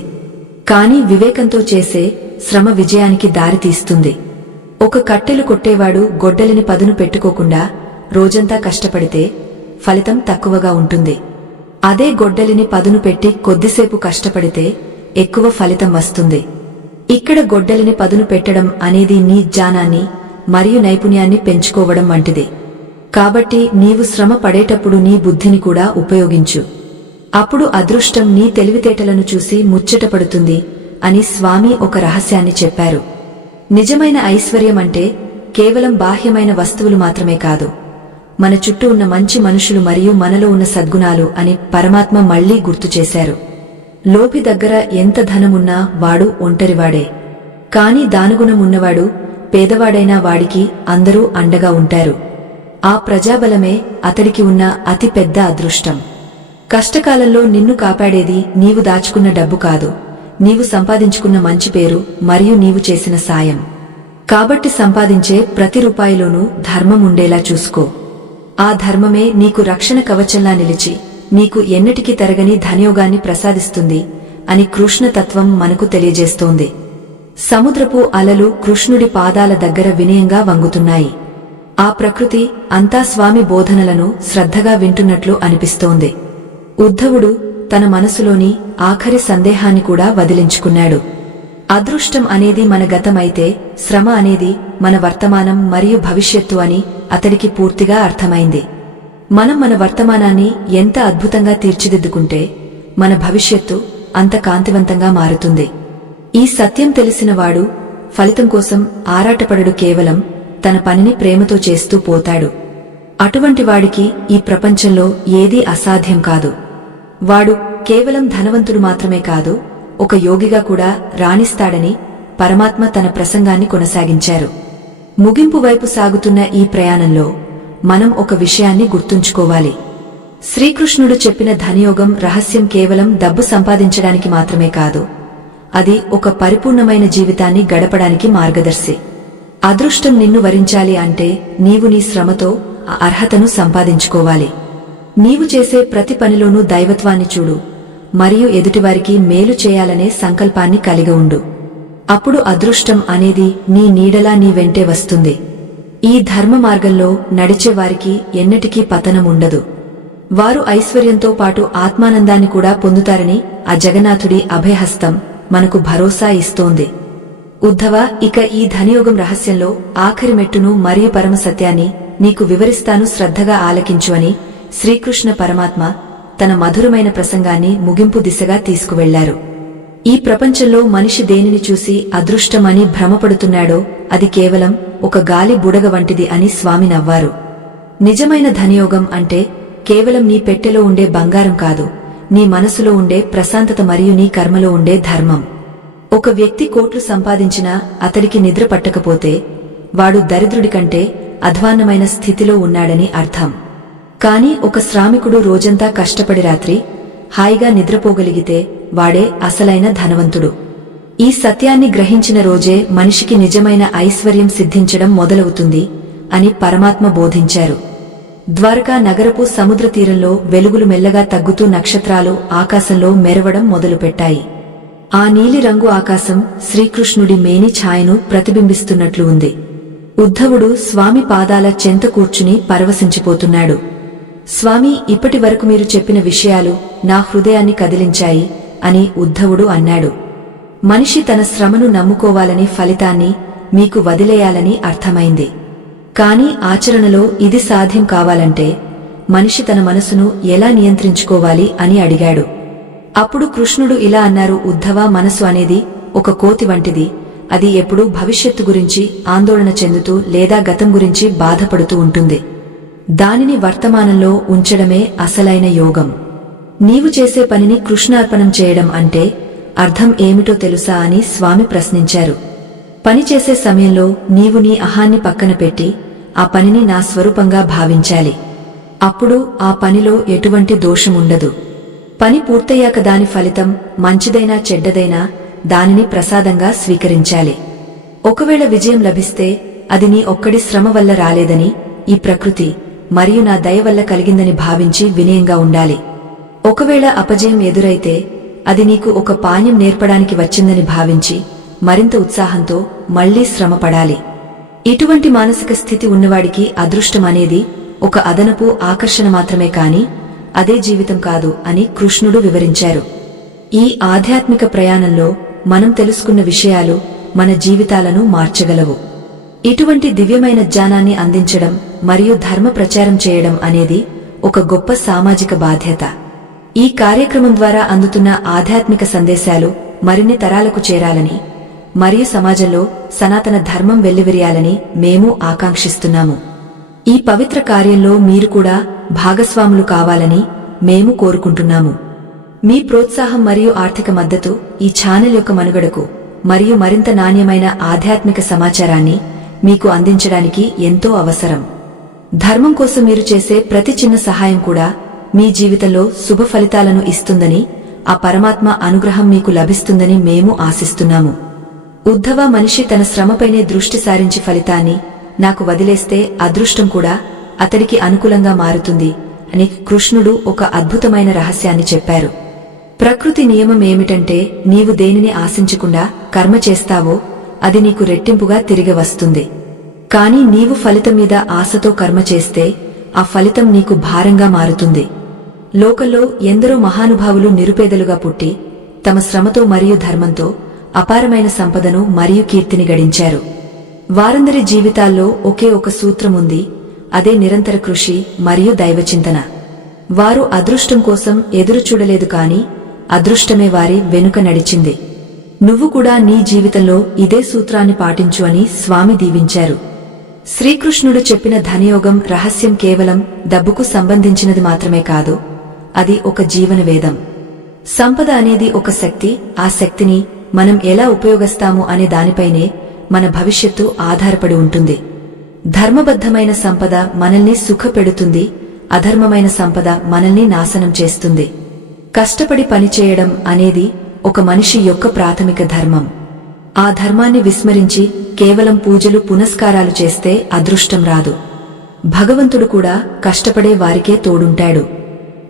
కాని వివేకంతో చేసే శ్రమ విజయానికి దారితీస్తుంది. ఒక కట్టెలు కొట్టేవాడు గొడ్డలిని పదును పెట్టుకోకుండా రోజంతా కష్టపడితే ఫలితం తక్కువగా ఉంటుంది. అదే గొడ్డలిని పదును పెట్టి కొద్దిసేపు కష్టపడితే ఎక్కువ ఫలితం వస్తుంది. ఇక్కడ గొడ్డలిని పదును పెట్టడం అనేది నీ జ్ఞానాన్ని మరియు నైపుణ్యాన్ని పెంచుకోవడం వంటిది. కాబట్టి నీవు శ్రమ పడేటప్పుడు నీ బుద్ధిని కూడా ఉపయోగించు. అప్పుడు అదృష్టం నీ తెలివితేటలను చూసి ముచ్చటపడుతుంది అని స్వామి ఒక రహస్యాన్ని చెప్పారు. నిజమైన ఐశ్వర్యం అంటే కేవలం బాహ్యమైన వస్తువులు మాత్రమే కాదు, మన చుట్టూ ఉన్న మంచి మనుషులు మరియు మనలో ఉన్న సద్గుణాలు అని పరమాత్మ మళ్లీ గుర్తుచేశారు. లోభి దగ్గర ఎంత ధనమున్నా వాడు ఒంటరివాడే. కాని దానగుణం ఉన్నవాడు పేదవాడైనా వాడికి అందరూ అండగా ఉంటారు. ఆ ప్రజాబలమే అతడికి ఉన్న అతి పెద్ద అదృష్టం. కష్టకాలంలో నిన్ను కాపాడేది నీవు దాచుకున్న డబ్బు కాదు, నీవు సంపాదించుకున్న మంచి పేరు మరియు నీవు చేసిన సాయం. కాబట్టి సంపాదించే ప్రతి రూపాయిలోనూ ధర్మం ఉండేలా చూసుకో. ఆ ధర్మమే నీకు రక్షణ కవచంలా నిలిచి నీకు ఎన్నటికీ తరగని ధనయోగాన్ని ప్రసాదిస్తుంది అని కృష్ణతత్వం మనకు తెలియజేస్తోంది. సముద్రపు అలలు కృష్ణుడి పాదాల దగ్గర వినయంగా వంగుతున్నాయి. ఆ ప్రకృతి అంతా స్వామి బోధనలను శ్రద్ధగా వింటున్నట్లు అనిపిస్తోంది. ఉద్ధవుడు తన మనసులోని ఆఖరి సందేహాన్ని కూడా వదిలించుకున్నాడు. అదృష్టం అనేది మన గతమైతే శ్రమ అనేది మన వర్తమానం మరియు భవిష్యత్తు అని అతడికి పూర్తిగా అర్థమైంది. మనం మన వర్తమానాన్ని ఎంత అద్భుతంగా తీర్చిదిద్దుకుంటే మన భవిష్యత్తు అంత కాంతివంతంగా మారుతుంది. ఈ సత్యం తెలిసినవాడు ఫలితం కోసం ఆరాటపడడు, కేవలం తన పనిని ప్రేమతో చేస్తూ పోతాడు. అటువంటి వాడికి ఈ ప్రపంచంలో ఏదీ అసాధ్యం కాదు. వాడు కేవలం ధనవంతుడు మాత్రమే కాదు, ఒక యోగిగా కూడా రాణిస్తాడని పరమాత్మ తన ప్రసంగాన్ని కొనసాగించారు. ముగింపు వైపు సాగుతున్న ఈ ప్రయాణంలో మనం ఒక విషయాన్ని గుర్తుంచుకోవాలి. శ్రీకృష్ణుడు చెప్పిన ధనయోగం రహస్యం కేవలం డబ్బు సంపాదించడానికి మాత్రమే కాదు, అది ఒక పరిపూర్ణమైన జీవితాన్ని గడపడానికి మార్గదర్శి. అదృష్టం నిన్ను వరించాలి అంటే నీవు నీ శ్రమతో ఆ అర్హతను సంపాదించుకోవాలి. నీవు చేసే ప్రతి పనిలోనూ దైవత్వాన్ని చూడు మరియు ఎదుటివారికి మేలు చేయాలనే సంకల్పాన్ని కలిగి ఉండు. అప్పుడు అదృష్టం అనేది నీ నీడలా నీ వెంటే వస్తుంది. ఈ ధర్మ మార్గంలో నడిచేవారికి ఎన్నటికీ పతనం ఉండదు. వారు ఐశ్వర్యంతో పాటు ఆత్మానందాన్ని కూడా పొందుతారని ఆ జగన్నాథుడి అభయహస్తం మనకు భరోసా ఇస్తోంది. ఉద్ధవ, ఇక ఈ ధనయోగం రహస్యంలో ఆఖరి మెట్టును మరియు పరమ సత్యాన్ని నీకు వివరిస్తాను, శ్రద్ధగా ఆలకించు అని శ్రీకృష్ణ పరమాత్మ తన మధురమైన ప్రసంగాన్ని ముగింపు దిశగా తీసుకువెళ్లారు. ఈ ప్రపంచంలో మనిషి దేనిని చూసి అదృష్టమని భ్రమపడుతున్నాడో అది కేవలం ఒక గాలి బుడగ వంటిది అని స్వామి నవ్వారు. నిజమైన ధనయోగం అంటే కేవలం నీ పెట్టెలో ఉండే బంగారం కాదు, నీ మనసులో ఉండే ప్రశాంతత మరియు నీ కర్మలో ఉండే ధర్మం. ఒక వ్యక్తి కోట్లు సంపాదించినా అతడికి నిద్ర పట్టకపోతే వాడు దరిద్రుడి కంటే అధ్వాన్నమైన స్థితిలో ఉన్నాడని అర్థం. కాని ఒక శ్రామికుడు రోజంతా కష్టపడి రాత్రి హాయిగా నిద్రపోగలిగితే వాడే అసలైన ధనవంతుడు. ఈ సత్యాన్ని గ్రహించిన రోజే మనిషికి నిజమైన ఐశ్వర్యం సిద్ధించడం మొదలవుతుంది అని పరమాత్మ బోధించారు. ద్వారకా నగరపు సముద్ర తీరంలో వెలుగులు మెల్లగా తగ్గుతూ నక్షత్రాలు ఆకాశంలో మెరవడం మొదలుపెట్టాయి. ఆ నీలిరంగు ఆకాశం శ్రీకృష్ణుడి మేని ఛాయను ప్రతిబింబిస్తున్నట్లు ఉంది. ఉద్ధవుడు స్వామి పాదాల చెంత కూర్చుని పరవశించిపోతున్నాడు. స్వామి, ఇప్పటి వరకు మీరు చెప్పిన విషయాలు నా హృదయాన్ని కదిలించాయి అని ఉద్ధవుడు అన్నాడు. మనిషి తన శ్రమను నమ్ముకోవాలని, ఫలితాన్ని మీకు వదిలేయాలని అర్థమైంది. కాని ఆచరణలో ఇది సాధ్యం కావాలంటే మనిషి తన మనసును ఎలా నియంత్రించుకోవాలి అని అడిగాడు. అప్పుడు కృష్ణుడు ఇలా అన్నారు, ఉద్ధవ, మనసు అనేది ఒక కోతి వంటిది. అది ఎప్పుడూ భవిష్యత్తు గురించి ఆందోళన చెందుతూ లేదా గతం గురించి బాధపడుతూ ఉంటుంది. దానిని వర్తమానంలో ఉంచడమే అసలైన యోగం. నీవు చేసే పనిని కృష్ణార్పణం చేయడం అంటే అర్థం ఏమిటో తెలుసా అని స్వామి ప్రశ్నించారు. పనిచేసే సమయంలో నీవు నీ అహాన్ని పక్కన పెట్టి ఆ పనిని నా స్వరూపంగా భావించాలి. అప్పుడు ఆ పనిలో ఎటువంటి దోషముండదు. పని పూర్తయ్యాక దాని ఫలితం మంచిదైనా చెడ్డదైనా దానిని ప్రసాదంగా స్వీకరించాలి. ఒకవేళ విజయం లభిస్తే అది నీ ఒక్కడి శ్రమ వల్ల రాలేదని, ఈ ప్రకృతి మరియు నా దయ వల్ల కలిగిందని భావించి వినయంగా ఉండాలి. ఒకవేళ అపజయం ఎదురైతే అది నీకు ఒక పాణ్యం నేర్పడానికి వచ్చిందని భావించి మరింత ఉత్సాహంతో మళ్లీ శ్రమపడాలి. ఇటువంటి మానసిక స్థితి ఉన్నవాడికి అదృష్టం అనేది ఒక అదనపు ఆకర్షణ మాత్రమే కాని అదే జీవితం కాదు అని కృష్ణుడు వివరించారు. ఈ ఆధ్యాత్మిక ప్రయాణంలో మనం తెలుసుకున్న విషయాలు మన జీవితాలను మార్చగలవు. ఇటువంటి దివ్యమైన జ్ఞానాన్ని అందించడం మరియు ధర్మ ప్రచారం చేయడం అనేది ఒక గొప్ప సామాజిక బాధ్యత. ఈ కార్యక్రమం ద్వారా అందుతున్న ఆధ్యాత్మిక సందేశాలు మరిన్ని తరాలకు చేరాలని మరియు సమాజంలో సనాతన ధర్మం వెల్లివిరియాలని మేము ఆకాంక్షిస్తున్నాము. ఈ పవిత్ర కార్యంలో మీరు కూడా భాగస్వాములు కావాలని మేము కోరుకుంటున్నాము. మీ ప్రోత్సాహం మరియు ఆర్థిక మద్దతు ఈ ఛానల్ యొక్క మనుగడకు మరియు మరింత నాణ్యమైన ఆధ్యాత్మిక సమాచారాన్ని మీకు అందించడానికి ఎంతో అవసరం. ధర్మం కోసం మీరు చేసే ప్రతి చిన్న సహాయం కూడా మీ జీవితంలో శుభ ఫలితాలను ఇస్తుందని, ఆ పరమాత్మ అనుగ్రహం మీకు లభిస్తుందని మేము ఆశిస్తున్నాము. ఉద్ధవ, మనిషి తన శ్రమపైనే దృష్టి సారించి ఫలితాన్ని నాకు వదిలేస్తే అదృష్టం కూడా అతడికి అనుకూలంగా మారుతుంది అని కృష్ణుడు ఒక అద్భుతమైన రహస్యాన్ని చెప్పారు. ప్రకృతి నియమం ఏమిటంటే నీవు దేనిని ఆశించకుండా కర్మ చేస్తావో అది నీకు రెట్టింపుగా తిరిగి వస్తుంది. కాని నీవు ఫలితం మీద ఆశతో కర్మ చేస్తే ఆ ఫలితం నీకు భారంగా మారుతుంది. లోకంలో ఎందరో మహానుభావులు నిరుపేదలుగా పుట్టి తమ శ్రమతో మరియు ధర్మంతో అపారమైన సంపదను మరియు కీర్తిని గడించారు. వారందరి జీవితాల్లో ఒకే ఒక సూత్రముంది, అదే నిరంతర కృషి మరియు దైవచింతన. వారు అదృష్టం కోసం ఎదురు చూడలేదు కాని అదృష్టమే వారి వెనుక నడిచింది. నువ్వు కూడా నీ జీవితంలో ఇదే సూత్రాన్ని పాటించు అని స్వామి దీవించారు. శ్రీకృష్ణుడు చెప్పిన ధనయోగం రహస్యం కేవలం డబ్బుకు సంబంధించినది మాత్రమే కాదు, అది ఒక జీవన వేదం. సంపద అనేది ఒక శక్తి. ఆ శక్తిని మనం ఎలా ఉపయోగిస్తాము అనే దానిపైనే మన భవిష్యత్తు ఆధారపడి ఉంటుంది. ధర్మబద్ధమైన సంపద మనల్ని సుఖపెడుతుంది, అధర్మమైన సంపద మనల్ని నాశనం చేస్తుంది. కష్టపడి పనిచేయడం అనేది ఒక మనిషి యొక్క ప్రాథమిక ధర్మం. ఆ ధర్మాన్ని విస్మరించి కేవలం పూజలు పునస్కారాలు చేస్తే అదృష్టం రాదు. భగవంతుడు కూడా కష్టపడే వారికే తోడుంటాడు.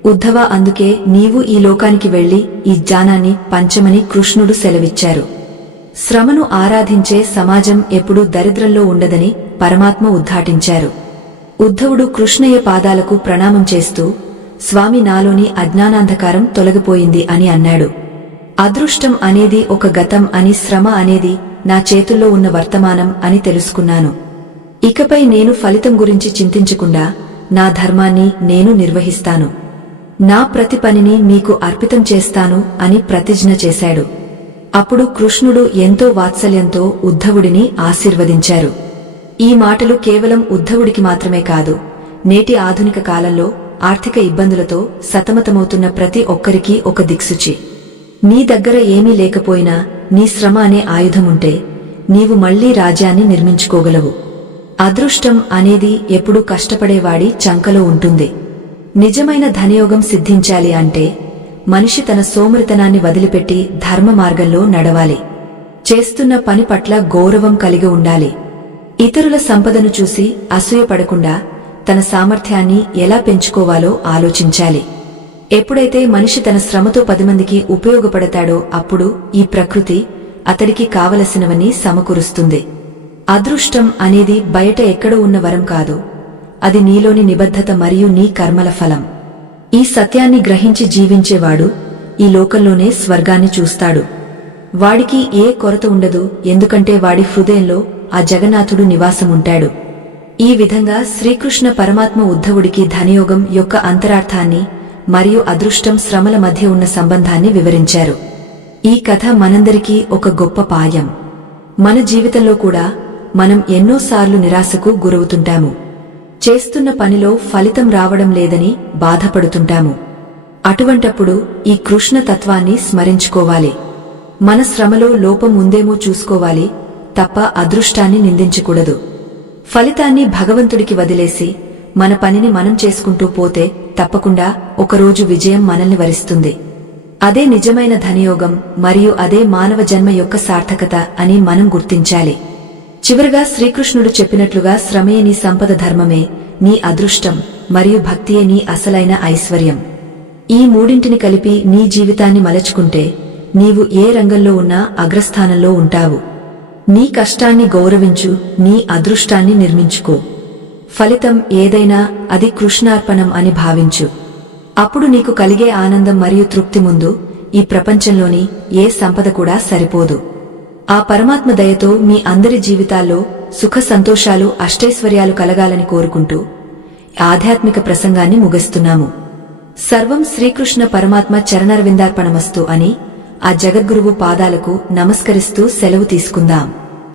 ఉద్ధవ, అందుకే నీవు ఈ లోకానికి వెళ్లి ఈ జ్ఞానాన్ని పంచమని కృష్ణుడు సెలవిచ్చారు. శ్రమను ఆరాధించే సమాజం ఎప్పుడూ దరిద్రంలో ఉండదని పరమాత్మ ఉద్ఘాటించారు. ఉద్ధవుడు కృష్ణయ్య పాదాలకు ప్రణామం చేస్తూ, స్వామి, నాలోని అజ్ఞానాంధకారం తొలగిపోయింది అని అన్నాడు. అదృష్టం అనేది ఒక గతం అని, శ్రమ అనేది నా చేతుల్లో ఉన్న వర్తమానం అని తెలుసుకున్నాను. ఇకపై నేను ఫలితం గురించి చింతించకుండా నా ధర్మాన్ని నేను నిర్వహిస్తాను. నా ప్రతి పనిని మీకు అర్పితం చేస్తాను అని ప్రతిజ్ఞ చేశాడు. అప్పుడు కృష్ణుడు ఎంతో వాత్సల్యంతో ఉద్ధవుడిని ఆశీర్వదించారు. ఈ మాటలు కేవలం ఉద్ధవుడికి మాత్రమే కాదు, నేటి ఆధునిక కాలంలో ఆర్థిక ఇబ్బందులతో సతమతమవుతున్న ప్రతి ఒక్కరికీ ఒక దిక్సూచి. నీ దగ్గర ఏమీ లేకపోయినా నీ శ్రమ అనే ఆయుధముంటే నీవు మళ్లీ రాజ్యాన్ని నిర్మించుకోగలవు. అదృష్టం అనేది ఎప్పుడూ కష్టపడేవాడి చంకలో ఉంటుంది. నిజమైన ధనయోగం సిద్ధించాలి అంటే మనిషి తన సోమరితనాన్ని వదిలిపెట్టి ధర్మ మార్గంలో నడవాలి. చేస్తున్న పని పట్ల గౌరవం కలిగి ఉండాలి. ఇతరుల సంపదను చూసి అసూయపడకుండా తన సామర్థ్యాన్ని ఎలా పెంచుకోవాలో ఆలోచించాలి. ఎప్పుడైతే మనిషి తన శ్రమతో 10 మందికి ఉపయోగపడతాడో అప్పుడు ఈ ప్రకృతి అతడికి కావలసినవన్నీ సమకూరుస్తుంది. అదృష్టం అనేది బయట ఎక్కడో ఉన్న వరం కాదు, అది నీలోని నిబద్ధత మరియు నీ కర్మల ఫలం. ఈ సత్యాన్ని గ్రహించి జీవించేవాడు ఈ లోకంలోనే స్వర్గాన్ని చూస్తాడు. వాడికి ఏ కొరత ఉండదు, ఎందుకంటే వాడి హృదయంలో ఆ జగన్నాథుడు నివాసముంటాడు. ఈ విధంగా శ్రీకృష్ణ పరమాత్మ ఉద్ధవుడికి ధనయోగం యొక్క అంతరార్థాన్ని మరియు అదృష్టం శ్రమల మధ్య ఉన్న సంబంధాన్ని వివరించారు. ఈ కథ మనందరికీ ఒక గొప్ప పాఠం. మన జీవితంలో కూడా మనం ఎన్నోసార్లు నిరాశకు గురవుతుంటాము. చేస్తున్న పనిలో ఫలితం రావడం లేదని బాధపడుతుంటాము. అటువంటప్పుడు ఈ కృష్ణ తత్వాన్ని స్మరించుకోవాలి. మన శ్రమలో లోపం ఉందేమో చూసుకోవాలి తప్ప అదృష్టాన్ని నిందించకూడదు. ఫలితాన్ని భగవంతుడికి వదిలేసి మన పనిని మనం చేసుకుంటూ పోతే తప్పకుండా ఒకరోజు విజయం మనల్ని వరిస్తుంది. అదే నిజమైన ధనయోగం మరియు అదే మానవ జన్మ యొక్క సార్థకత అని మనం గుర్తించాలి. చివరగా శ్రీకృష్ణుడు చెప్పినట్లుగా శ్రమే నీ సంపద, ధర్మమే నీ అదృష్టం మరియు భక్తియే నీ అసలైన ఐశ్వర్యం. ఈ మూడింటిని కలిపి నీ జీవితాన్ని మలచుకుంటే నీవు ఏ రంగంలో ఉన్నా అగ్రస్థానంలో ఉంటావు. నీ కష్టాన్ని గౌరవించు, నీ అదృష్టాన్ని నిర్మించుకో. ఫలితం ఏదైనా అది కృష్ణార్పణం అని భావించు. అప్పుడు నీకు కలిగే ఆనందం మరియు తృప్తి ముందు ఈ ప్రపంచంలోని ఏ సంపద కూడా సరిపోదు. ఆ పరమాత్మ దయతో మీ అందరి జీవితాల్లో సుఖ సంతోషాలు అష్టైశ్వర్యాలు కలగాలని కోరుకుంటూ ఆధ్యాత్మిక ప్రసంగాన్ని ముగిస్తున్నాము. సర్వం శ్రీకృష్ణ పరమాత్మ చరణారవిందార్పణమస్తు అని ఆ జగద్గురువు పాదాలకు నమస్కరిస్తూ సెలవు తీసుకుందాం.